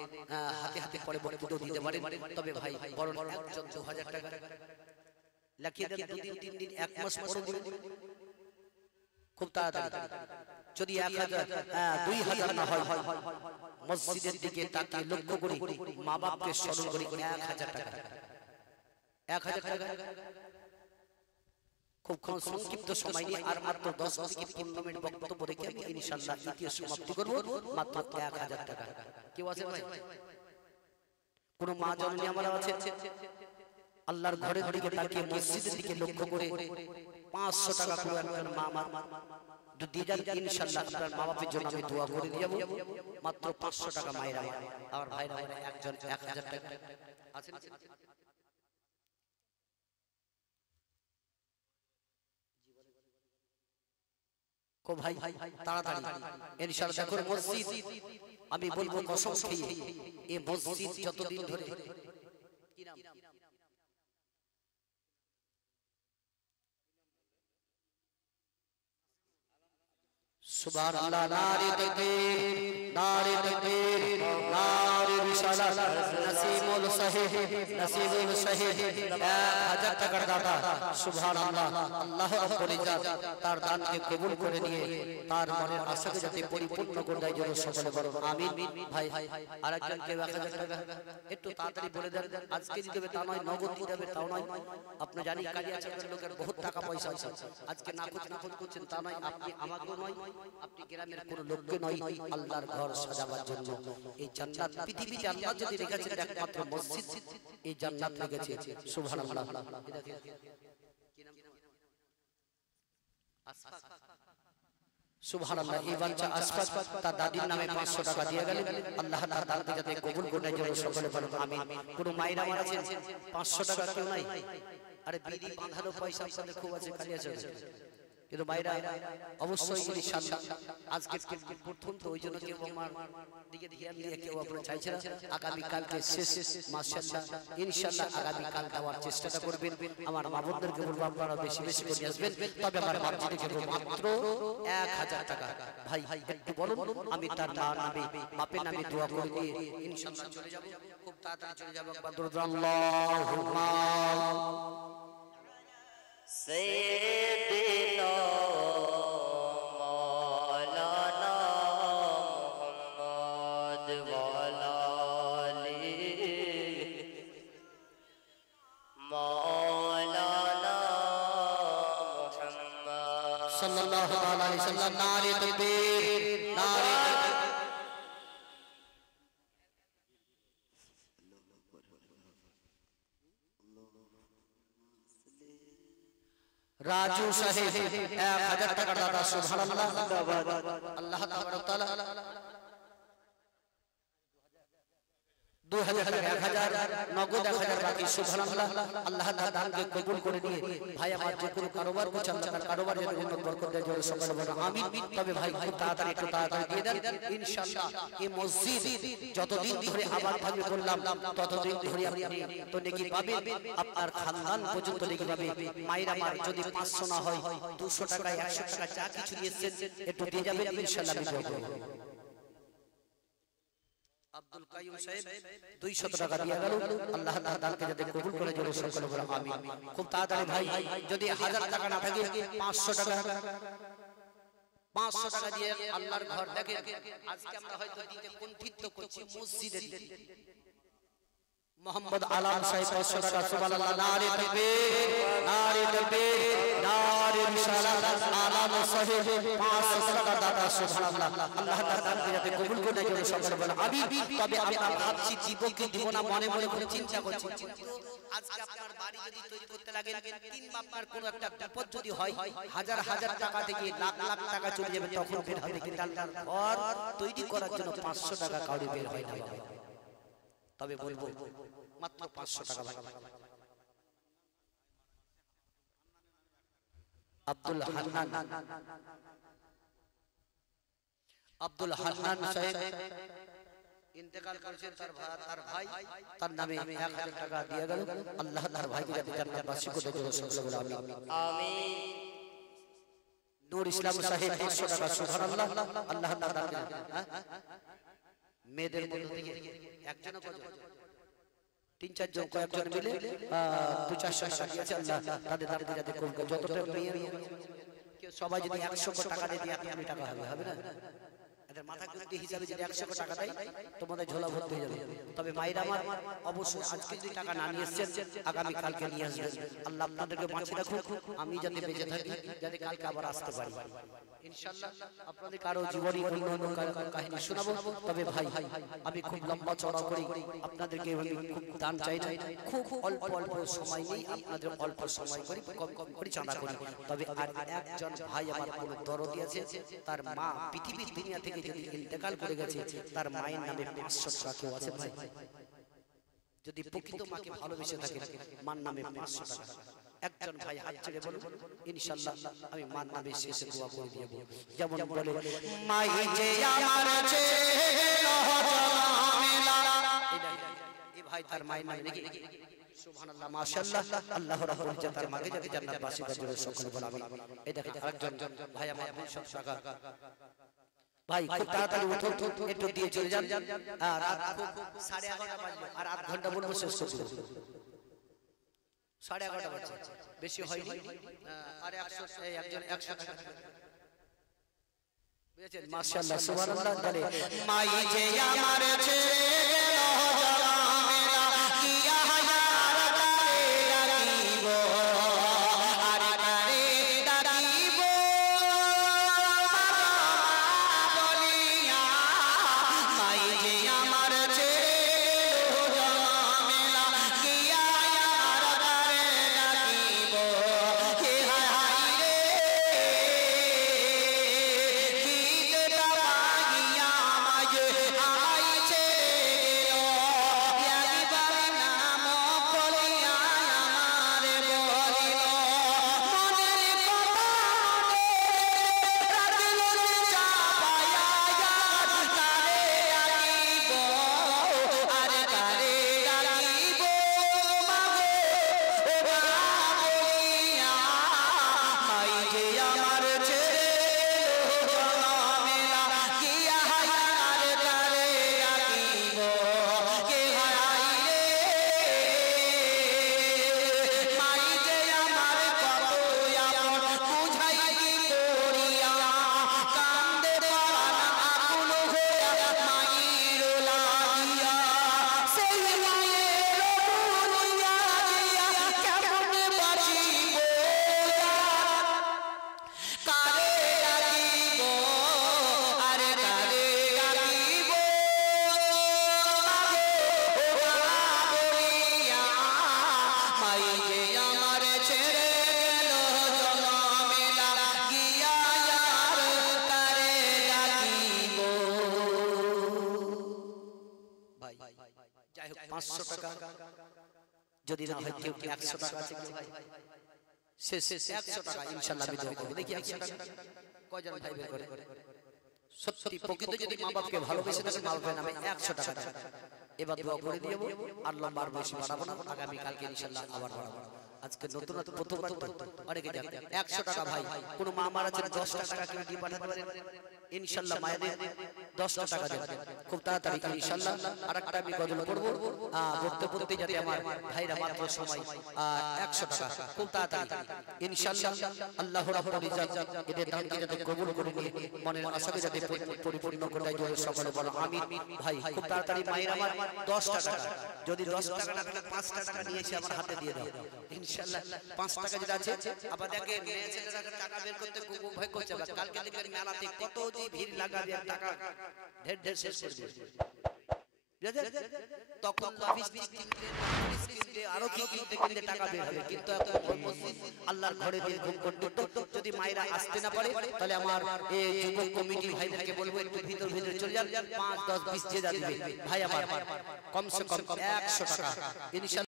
হাতে হাতে পরে বক্তব্য দিতে পারেন। তবে ভাই বরং একজন 2000 টাকা লাগিয়ে দেন, 2 দিন 3 দিন 1 মাস পরে দিন খুব তাড়াতাড়ি। যদি 2000 না হয়, মসজিদের দিকে তাকিয়ে লক্ষ্য করি, মা বাপকে স্মরণ করি, 1000 টাকা 1000 টাকা খুব সংক্ষিপ্ত সময় নিয়ে আর মাত্র 10 থেকে 15 মিনিট বক্তব্য রেখে আমি ইনশাআল্লাহ ইতিহাস সমাপ্তি করব। মাত্র 1000 টাকা। কেউ আছে ভাই? কোন মা জননী আমার আছে? আল্লাহর ঘরের দিকে তাকিয়ে মসজিদের দিকে লক্ষ্য করে 500 টাকা করে একজন মা আমার দিয়ে যান, ইনশাআল্লাহ আপনার মা বাপের জন্য আমি দোয়া করে দিয়ে যাব। মাত্র 500 টাকা মায়েরা আমার ভাইরা আমার একজন 1000 টাকা আছে। কো ভাই তাড়াতাড়ি ইনশাআল্লাহ দেখো মসজিদ, আমি বলবো কসম খেয়ে এই মসজিদ যতদিন ধরে কি নাম সুবহানাল্লাহ, নারে তাকবীর, নারে তাকবীর, নারে রিসালাত, নসিবুল সাহিহ, নসিবুল সাহিহ 1000 টাকার দাতা। সুবহানাল্লাহ, আল্লাহ রাব্বুল ইজ্জত তার দানকে কবুল করে নিয়ে তার মনের আশাকে যাতে পরিপূর্ণ করে দেয়, যেন সকলে বলো আমিন। ভাই আরেকজন কেউ 1000 টাকা একটু তাড়াতাড়ি বলে দেন, আজকে দিতে হবে তা নয়, নগদ দিতে হবে তাও নয়। আপনি জানি কালিয়া চাকরির লোকের বহুত টাকা পয়সা আছে, আজকে নাকুচ করছেন তা নয়, আপনি আমাকেও নয়, আপনি গ্রামের কোন লোককে নয়, আল্লাহর ঘর সাজাবার জন্য এই জান্নাত পৃথিবীতে আল্লাহ যদি রেখেছেন একমাত্র মসজিদ, এই জান্নাত রেখেছে। সুবহানাল্লাহ। সুবহানাল্লাহ, এই বাচ্চা আশফাক তার দাদির নামে 500 টাকা দিয়ে গেলেন, আল্লাহ তার দানকে যাতে কবুল করে নেয়, সকলে বলেন আমিন। কোন মায়েরা আমার আছেন 500 টাকা কেউ নাই? আরে বিড়ি বাঁধানো পয়সা আপনাদের খুব আছে, খালি আছে, কিন্তু বাইরা অবশ্যই ইনশাআল্লাহ আজকে প্রথম তো ওই জন্য কেউ আমার দিকে ধ্যান দিয়ে কেউ আপনারা চাইছে না, আগামী কালকে শেষ মাশাআল্লাহ ইনশাআল্লাহ আগামী কাল দেওয়ার চেষ্টাটা করবেন। আমার মাবুদদেরকে বলবো আপনারা বেশি বেশি করে আসবেন। তবে আমার বাপজিকে বলবো মাত্র 1000 টাকা। ভাই একটু বলুন, আমি তার নামে বাপের নামে দোয়া করে দিয়ে ইনশাআল্লাহ চলে যাব, খুব তাড়াতাড়ি চলে যাব। আল্লাহুম্মা سيدنا مولانا محمد وعلى آله مولانا محمد सल्लल्लाहु अलैहि वसल्लम। नारे तकबीर, नारे রাজু সাহেব 1000 টাকা দাদা। সুবহানাল্লাহ, আল্লাহ তাআলা 2000 টাকা 1000 নগদ 1000 বাকি। সুবহানাল্লাহ, আল্লাহ তাআলা দানকে কবুল করে নিয়ে ভাই আমার যে কোনো কারোবার করছে আল্লাহ তার কারোবার যেন উন্নত বরকত দেয়, জোরে সকলে বলেন আমিন। তবে ভাই খুব তাড়াতাড়ি একটু তাড়াতাড়ি দিয়ে দেন ইনশাআল্লাহ। এই মসজিদ যতদিন ধরে আবার থাকবে বললাম ততদিন ধরে আপনি তো নেকি পাবেন, আপনার খানদান পর্যন্ত নেকি পাবে। মায়ের আমার যদি 500 না হয় 200 টাকা 100 টাকা যা কিছু দিয়েছেন একটু দিয়ে যাবেন ইনশাআল্লাহ, আমি দোয়া করব। আব্দুল কাইয়ুম সাহেব 200 টাকা দিয়ে গেল, আল্লাহ তাআলা দানকে যাতে কবুল করে, জোরে সকলে বলেন আমিন। খুব তাড়াতাড়ি ভাই যদি 1000 টাকা না থাকে 500 টাকা 500 টাকা দিয়ে আল্লাহর ঘর দেখেন। আজকে আমরা হয়তো দিতে কুণ্ঠিত করছি মসজিদের দিকে। মোহাম্মদ আলম সাহেব 500 টাকা। সুবহানাল্লাহ, নারে তাকবীর, নারে তাকবীর, নারে রিসালাত, আলম সাহেব 500 টাকা দাদা। সুবহানাল্লাহ, আল্লাহ তাআলা দানকে যাতে কবুল করে নেয়, জোরে সকলে বলেন আমিন। তবে আমরা ভাবছি দিব কি দিব না, মনে মনে করে চিন্তা করছি। আজকে আপনার বাড়ি যদি তৈরি করতে লাগে 3 বাপমার কোন একটা বিপদ যদি হয়, হাজার হাজার টাকা থেকে লাখ লাখ টাকা চলে যাবে, তখন বের হবে। কিন্তু আল্লাহর ঘর তৈরি করার জন্য 500 টাকা কাউরি বের হয় না বাবা। তবে বলবো মাত্র 500 টাকা ভাই। আব্দুল হান্নান সাহেব ইন্তেকাল করেছেন। তার ভাই তার নামে 1000 টাকা দিয়ে গেল। আল্লাহ তার ভাইকে যাতে জান্নাতবাসী করে দেয়, সকলে বলে আমিন। আমিন। নূর ইসলাম সাহেব 500 টাকা, সুবহানাল্লাহ। আল্লাহ তাআলা মেয়েদের মধ্যে থেকে একজনও কত 3-4 জন কয়েকজন মিলে 200-400 টাকা দিয়েছে। আল্লাহ তাদের দাঁড়িয়ে যাতে কম করে যতটা মেয়ে সবাই যদি 100 টাকা দিয়ে আপনি টাকা হবে না? এদের মাথা কুটি হিসাবে যদি 100 টাকা দেয় তোমাদের ঝোলা ভর্তি হয়ে যাবে। তবে মায়েরা আমার অবশ্যই আজকে যদি টাকা না নিয়ে এসেছেন আগামী কালকে নিয়ে আসবেন। আল্লাহ আপনাদেরকে বাঁচিয়ে রাখুন, আমি যাতে বেঁচে থাকি, যাতে কালকে আবার আসতে পারি ইনশাআল্লাহ। আপনাদের কারো জীবনী অন্য কাহিনী শোনাবো। তবে ভাই আমি খুব লম্বা চড়া করি আপনাদেরকে, আমি খুব দান চাই না, খুব অল্প অল্প সময় নেই, আপনাদের অল্প সময় করি, কম কম করে চাঁদা করি। তবে আর একজন ভাই আমার কোনো দরদি আছে, তার মা পৃথিবীর দুনিয়া থেকে যদি ইন্তেকাল করে গেছে, তার মায়ের নামে 500 টাকা কেউ আছে ভাই? যদি প্রকৃত মাকে ভালোবেসে থাকে মার নামে 500 টাকা একজন ভাই হাত ছেড়ে বলুন, ইনশাআল্লাহ আমি মার নামে শেষে দোয়া করে দিব। যেমন বলে মাই যে আমার এই ভাই তার মায়ের নামে নাকি সুবহানাল্লাহ মাশাআল্লাহ। আল্লাহ রাব্বুল ইজ্জত তার মাকে যাতে জান্নাতবাসী করে দেয়, সকলে বলে আমিন। এই দেখেন আরেকজন ভাই আমার 200 টাকা। ভাই খুব তাড়াতাড়ি উঠুন, একটু দিয়ে চলে যান। আর রাত 11:30 বাজলো, আর আধ ঘন্টা বলবো শেষ করতে। 11:30 বাজছে, বেশি হয়নি। আর 100 একজন 100 টাকা বুঝেছেন? মাশাআল্লাহ সুবহানাল্লাহ। বলে মাই যে আমার ছেড়ে গেল জামেলা কিয়া হাজার তারে রাখিব, আর তারে রাখিব বলিয়া। মাই যে আমার ছেড়ে গেল জামেলা কিয়া হাজার তারে রাখিব, হে হায় রে কিটা লাগিয়া মাঝে আমায় ছেড়ে গেল, একবার নাম বলিয়া আমারে বলিল, মনের কথা রাখিল চাপায়া তারে রাখিব, আরে তারে রাখিব মাগো ও মা বলিয়া। মাই যে আমার ছেড়ে জনমেলা কিয়া হায়ার তারে রাখিব, কে হায় রে মাই যে আমার কত আপন বুঝাই কি করিয়া, কান্দে প্রাণ আকুল হইয়া মায়ের লাগিয়া, সেই মায়ের বলিয়া দিয়া কেমনে বাঁচিব, কারে রাখিব, আরে কারে রাখিব মাগো ও মা বলিয়া। মাই যে আমার ছেড়ে গেল জনমেলা গিয়া আর তারে রাখিব। ভাই যাই হোক 500 টাকা যদি না হয় কেউ 100 টাকা আছে কেউ ভাই শেষ 100 টাকা ইনশাআল্লাহ আমি দেব। দেখি 100 টাকা কয়জন ভাই বের করে? সত্যি প্রকৃত যদি মা বাপকে ভালোবেসে থাকে মা বাপের নামে 100 টাকা দেন। এবার দোয়া করে দিব, আর লম্বা আর বেশি বাড়াবো না, আগামী কালকে ইনশাআল্লাহ আবার বাড়াবো। আজকে নতুন প্রথমবার তো অনেকে যাবে 100 টাকা। ভাই কোন মা মারা আছে 10 টাকা কেউ দিয়ে পাঠাতে পারেন ইনশাআল্লাহ। মায়েদের 10 টাকা দেন খুব তাড়াতাড়ি ইনশাআল্লাহ। আরেকটা আমি গজল পড়বো, পড়তে পড়তে যাতে আমার ভাইরা মাত্র সময় 100 টাকা খুব তাড়াতাড়ি ইনশাআল্লাহ। আল্লাহ রাব্বুল ইজ্জত এদের দানকে যাতে কবুল করে নিয়ে মনের আশাকে যাতে পরিপূর্ণ করে দেয়, জোরে সকলে বলো আমিন। ভাই খুব তাড়াতাড়ি মায়ের আমার 10 টাকা, যদি 10 টাকা না থাকে 5 টাকা নিয়ে এসে আমার হাতে দিয়ে দাও ইনশাআল্লাহ। 5 টাকা যেটা আছে আবার দেখে মেয়ে ছেলেরা টাকা বের করতে খুব ভয় করছে। কালকে দেখবেন মেলাতে কত যে ভিড় লাগাবে, টাকা ঢের ঢের শেষ করে দিবে। তখন আরো কি কিনতে টাকা বের হবে, কিন্তু আল্লাহর ঘরে দিয়ে ঘুম করতে। যদি মায়েরা আসতে না পারে তাহলে আমার এই যুবক কমিটি ভাইদেরকে বলবো একটু ভিতর ভিতরে চলে যান, 5, 10, 20 যে যাবে ভাই আমার কমসে কম 100 টাকা ইনশাআল্লাহ।